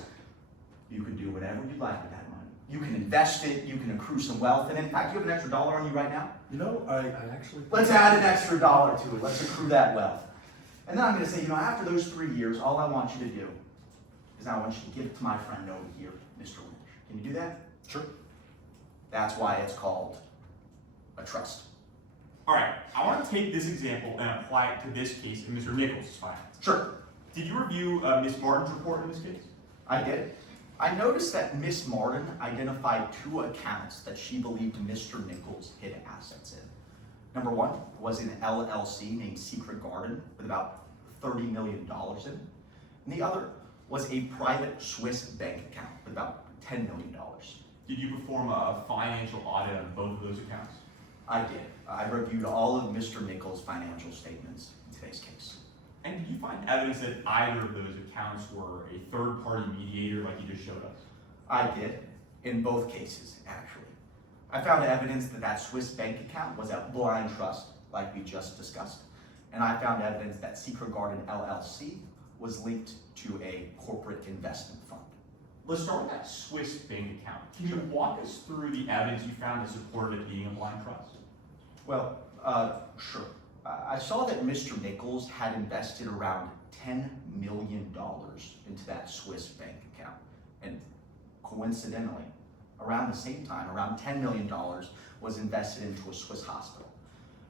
you can do whatever you like with that money. You can invest it, you can accrue some wealth, and in fact, you have an extra dollar on you right now. You know, I actually... Let's add an extra dollar to it. Let's accrue that wealth. And then I'm going to say, you know, after those 3 years, all I want you to do is I want you to give it to my friend over here, Mr. Lynch. Can you do that? Sure. That's why it's called a trust. All right, I want to take this example and apply it to this case in Mr. Nichols' finances. Sure. Did you review Ms. Martin's report in this case? I did. I noticed that Miss Martin identified 2 accounts that she believed Mr. Nichols hid assets in. Number 1 was an LLC named Secret Garden with about $30 million in it. And the other was a private Swiss bank account with about $10 million. Did you perform a financial audit on both of those accounts? I did. I reviewed all of Mr. Nichols' financial statements in today's case. And did you find evidence that either of those accounts were a third-party mediator like you just showed us? I did, in both cases, actually. I found evidence that that Swiss bank account was a blind trust, like we just discussed. And I found evidence that Secret Garden LLC was linked to a corporate investment fund. Let's start with that Swiss bank account. Can you walk us through the evidence you found that supported it being a blind trust? Well, sure. I saw that Mr. Nichols had invested around $10 million into that Swiss bank account. And coincidentally, around the same time, around $10 million was invested into a Swiss hospital.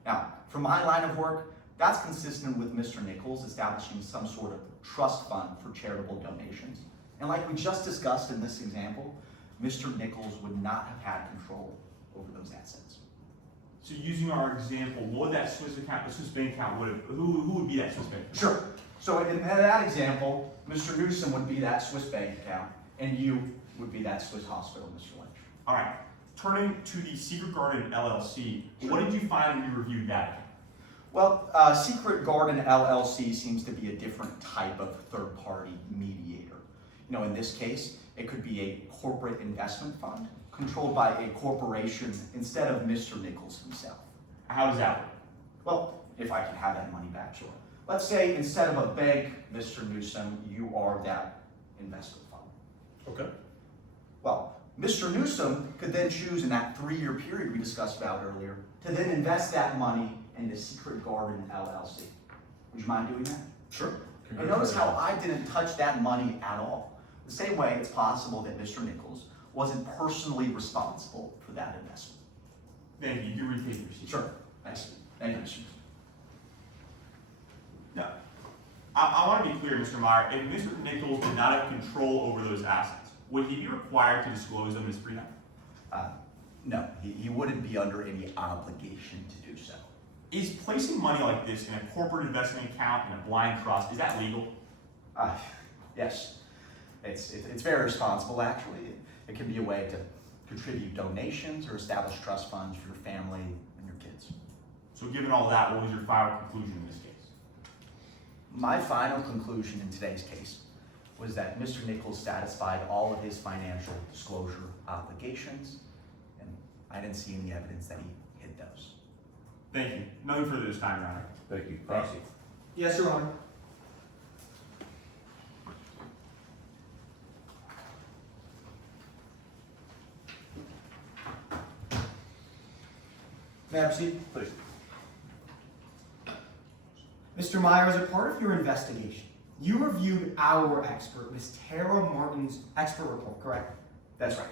Now, for my line of work, that's consistent with Mr. Nichols establishing some sort of trust fund for charitable donations. And like we just discussed in this example, Mr. Nichols would not have had control over those assets. So using our example, what would that Swiss account, the Swiss bank account would have, who would be that Swiss bank account? Sure. So in that example, Mr. Newsom would be that Swiss bank account, and you would be that Swiss hospital, Mr. Lynch. All right, turning to the Secret Garden LLC, what did you find when you reviewed that account? Well, Secret Garden LLC seems to be a different type of third-party mediator. You know, in this case, it could be a corporate investment fund controlled by a corporation instead of Mr. Nichols himself. How does that work? Well, if I can have that money back, sure. Let's say instead of a bank, Mr. Newsom, you are that investment fund. Okay. Well, Mr. Newsom could then choose in that 3-year period we discussed about earlier to then invest that money into Secret Garden LLC. Would you mind doing that? Sure. And notice how I didn't touch that money at all. The same way it's possible that Mr. Nichols wasn't personally responsible for that investment. Thank you. You can retake your seat. Sure. Thanks. Thank you, Mr. Now, I want to be clear, Mr. Meyer, if Mr. Nichols did not have control over those assets, would he be required to disclose them as freedom? No, he wouldn't be under any obligation to do so. Is placing money like this in a corporate investment account in a blind trust, is that legal? Yes. It's very responsible, actually. It can be a way to contribute donations or establish trust funds for your family and your kids. So given all that, what was your final conclusion in this case? My final conclusion in today's case was that Mr. Nichols satisfied all of his financial disclosure obligations, and I didn't see any evidence that he hid those. Thank you. Nothing further this time, Your Honor. Thank you. Proceed. Yes, Your Honor. May I proceed? Please. Mr. Meyer, as a part of your investigation, you reviewed our expert, Ms. Tara Martin's expert report, correct? That's right.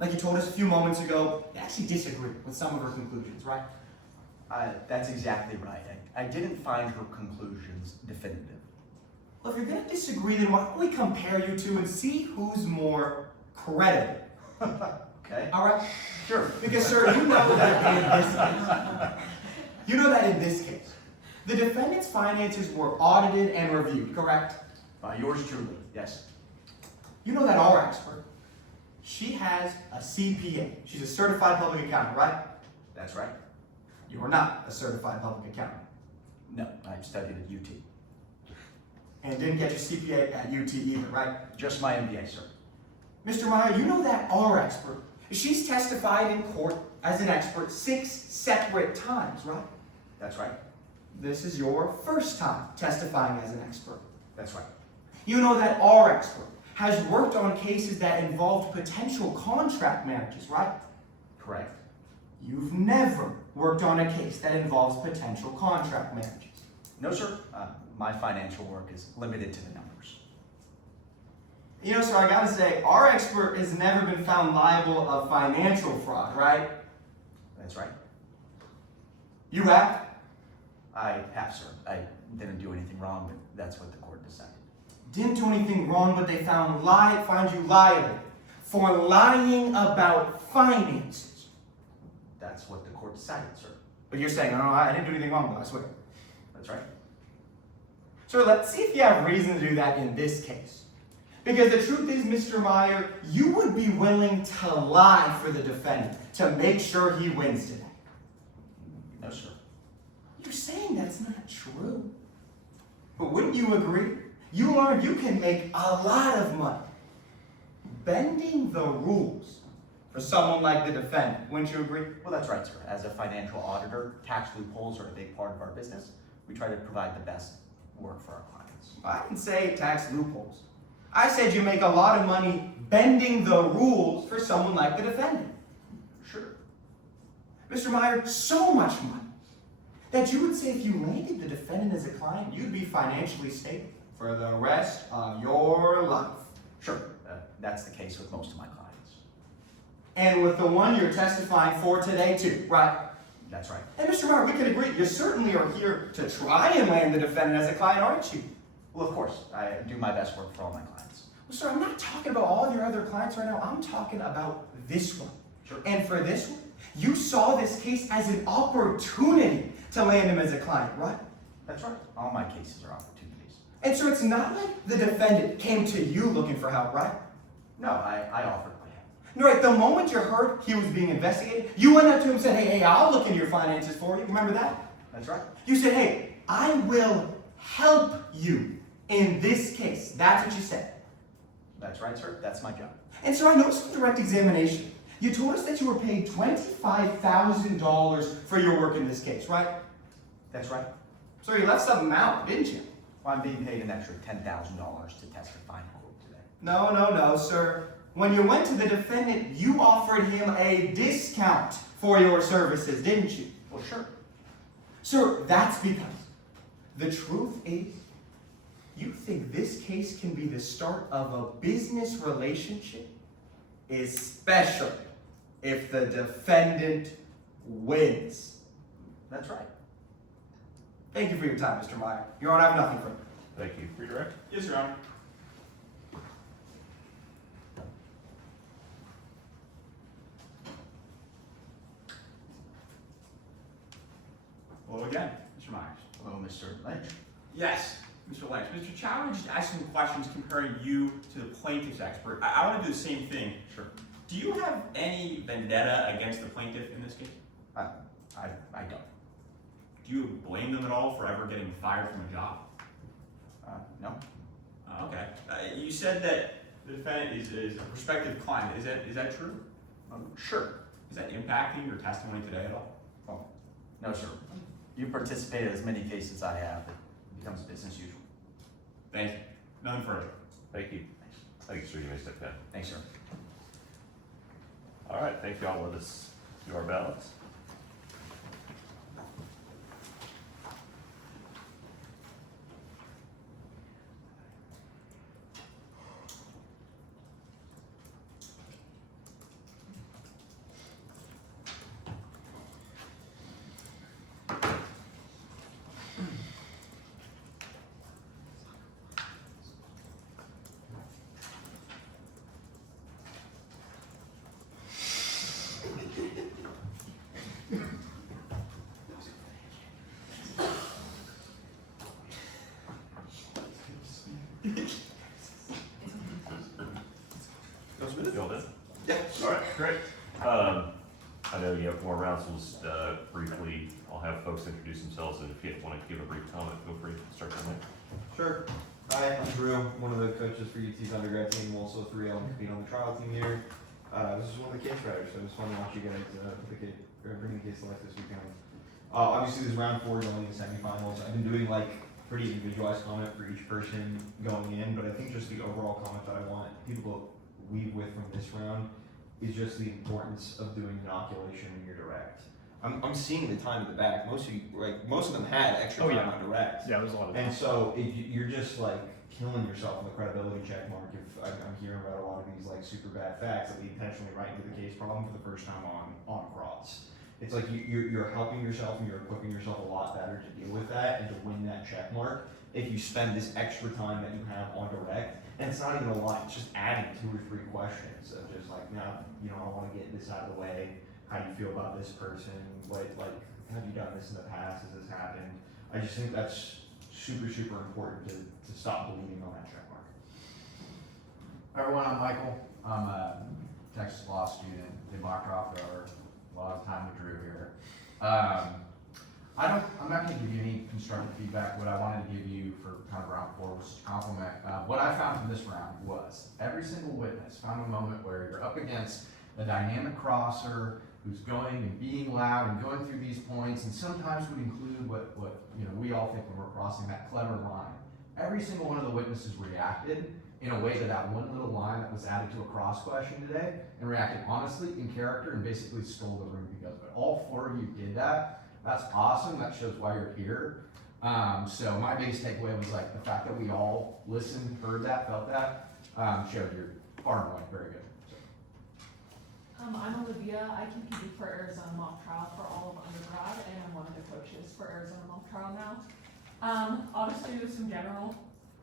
Like you told us a few moments ago, you actually disagreed with some of her conclusions, right? That's exactly right. I didn't find her conclusions definitive. Well, if you're going to disagree, then why don't we compare you two and see who's more credible? Okay. All right? Sure. Because, sir, you know that in this case, the defendant's finances were audited and reviewed, correct? Yours truly, yes. You know that our expert, she has a CPA. She's a certified public accountant, right? That's right. You are not a certified public accountant. No, I studied at UT. And didn't get your CPA at UT either, right? Just my MBA, sir. Mr. Meyer, you know that our expert, she's testified in court as an expert 6 separate times, right? That's right. This is your first time testifying as an expert. That's right. You know that our expert has worked on cases that involved potential contract marriages, right? Correct. You've never worked on a case that involves potential contract marriages. No, sir. My financial work is limited to the numbers. You know, sir, I gotta say, our expert has never been found liable of financial fraud, right? That's right. You have? I have, sir. I didn't do anything wrong, but that's what the court decided. Didn't do anything wrong, but they find you liable for lying about finances. That's what the court decided, sir. But you're saying, no, I didn't do anything wrong, though, I swear. That's right. Sir, let's see if you have reason to do that in this case. Because the truth is, Mr. Meyer, you would be willing to lie for the defendant to make sure he wins today. No, sir. You're saying that's not true. But wouldn't you agree? You learned you can make a lot of money bending the rules for someone like the defendant. Wouldn't you agree? Well, that's right, sir. As a financial auditor, tax loopholes are a big part of our business. We try to provide the best work for our clients. I didn't say tax loopholes. I said you make a lot of money bending the rules for someone like the defendant. Sure. Mr. Meyer, so much money that you would say if you landed the defendant as a client, you'd be financially stable for the rest of your life. Sure. That's the case with most of my clients. And with the one you're testifying for today too, right? That's right. And Mr. Meyer, we can agree, you certainly are here to try and land the defendant as a client, aren't you? Well, of course, I do my best work for all my clients. Well, sir, I'm not talking about all of your other clients right now. I'm talking about this one. Sure. And for this one, you saw this case as an opportunity to land him as a client, right? That's right. All my cases are opportunities. And so it's not like the defendant came to you looking for help, right? No, I offered my help. Right, the moment you heard he was being investigated, you went up to him and said, hey, I'll look into your finances for you. Remember that? That's right. You said, hey, I will help you in this case. That's what you said. That's right, sir. That's my job. And so I noticed in direct examination, you told us that you were paid $25,000 for your work in this case, right? That's right. So you left something out, didn't you? Well, I'm being paid an extra $10,000 to testify in court today. No, sir. When you went to the defendant, you offered him a discount for your services, didn't you? Well, sure. Sir, that's because the truth is, you think this case can be the start of a business relationship, especially if the defendant wins. That's right. Thank you for your time, Mr. Meyer. Your Honor, I have nothing further. Thank you. Redirect? Yes, Your Honor. Hello again, Mr. Myers. Hello, Mr. Lynch. Yes, Mr. Lynch. Mr. Chowdhury just asked some questions comparing you to the plaintiff's expert. I want to do the same thing. Sure. Do you have any vendetta against the plaintiff in this case? I don't. Do you blame them at all for ever getting fired from a job? No. Okay. You said that the defendant is a prospective client. Is that true? Sure. Is that impacting your testimony today at all? Oh, no, sir. You've participated in as many cases as I have. It becomes business usual. Thank you. Nothing further. Thank you. Thank you, sir. You may step down. Thanks, sir. All right, thank you all. Let us do our ballots. You all done? Yeah. All right, great. I know you have more rounds, so just briefly, I'll have folks introduce themselves, and if you want to give a brief comment, feel free to start from there. Sure. Hi, I'm Drew, one of the coaches for UT's undergrad team, also 3L being on the trial team here. This is one of the case writers, so it was fun to watch you guys bring the case to life this weekend. Obviously, this is round 4 going into semifinals. I've been doing like pretty individualized comment for each person going in, but I think just the overall comment that I want people to leave with from this round is just the importance of doing inoculation when you're direct. I'm seeing the time in the back. Most of them had extra time on direct. Yeah, there's a lot of And so if you're just like killing yourself on the credibility check mark, if I'm hearing about a lot of these like super bad facts that we intentionally write into the case problem for the first time on cross. It's like you're helping yourself and you're equipping yourself a lot better to deal with that and to win that check mark if you spend this extra time that you have on direct. And it's not even a lot, it's just adding 2 or 3 questions of just like, now, I want to get this out of the way. How do you feel about this person? Have you done this in the past? Has this happened? I just think that's super, super important to stop believing on that check mark. Hi everyone, I'm Michael. I'm a Texas law student. They blocked off a lot of time with Drew here. I'm not going to give you any constructive feedback. What I wanted to give you for kind of round 4 was a compliment. What I found from this round was every single witness found a moment where you're up against a dynamic crosser who's going and being loud and going through these points, and sometimes would include what we all think when we're crossing that clever line. Every single one of the witnesses reacted in a way to that one little line that was added to a cross question today, and reacted honestly in character and basically stole the room because of it. All 4 of you did that. That's awesome. That shows why you're here. So my biggest takeaway was like the fact that we all listened, heard that, felt that, showed you're far and away very good. So. I'm Olivia. I competed for Arizona mock trial for all of undergrad, and I'm one of the coaches for Arizona mock trial now. I'll just do some general.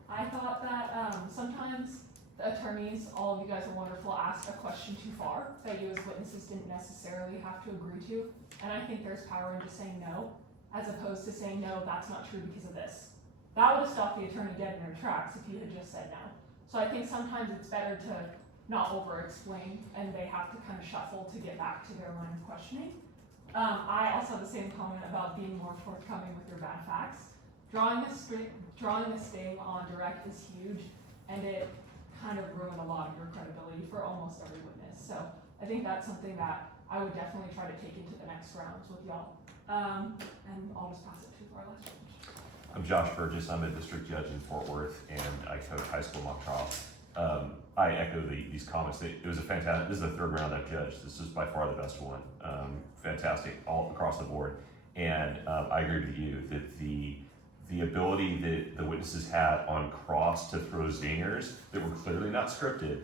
I thought that sometimes the attorneys, all of you guys are wonderful, asked a question too far that you as witnesses didn't necessarily have to agree to. And I think there's power in just saying no, as opposed to saying no, that's not true because of this. That would have stopped the attorney dead in their tracks if you had just said no. So I think sometimes it's better to not over-explain, and they have to kind of shuffle to get back to their line of questioning. I also have the same comment about being more forthcoming with your bad facts. Drawing a sting on direct is huge, and it kind of ruined a lot of your credibility for almost every witness. So I think that's something that I would definitely try to take into the next rounds with y'all. And I'll just pass it to our last judge. I'm Josh Burgess. I'm a district judge in Fort Worth, and I coach high school mock trial. I echo these comments. It was a fantastic. This is the third round I've judged. This is by far the best one. Fantastic all across the board. And I agree with you that the ability that the witnesses had on cross to throw zingers that were clearly not scripted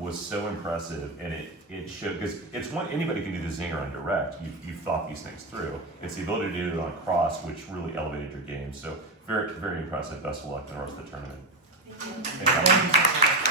was so impressive, and it showed, because it's one, anybody can do the zinger on direct. You've thought these things through. It's the ability to do it on cross which really elevated your game. So very, very impressive. Best of luck in the rest of the tournament. Thank you. Thank you.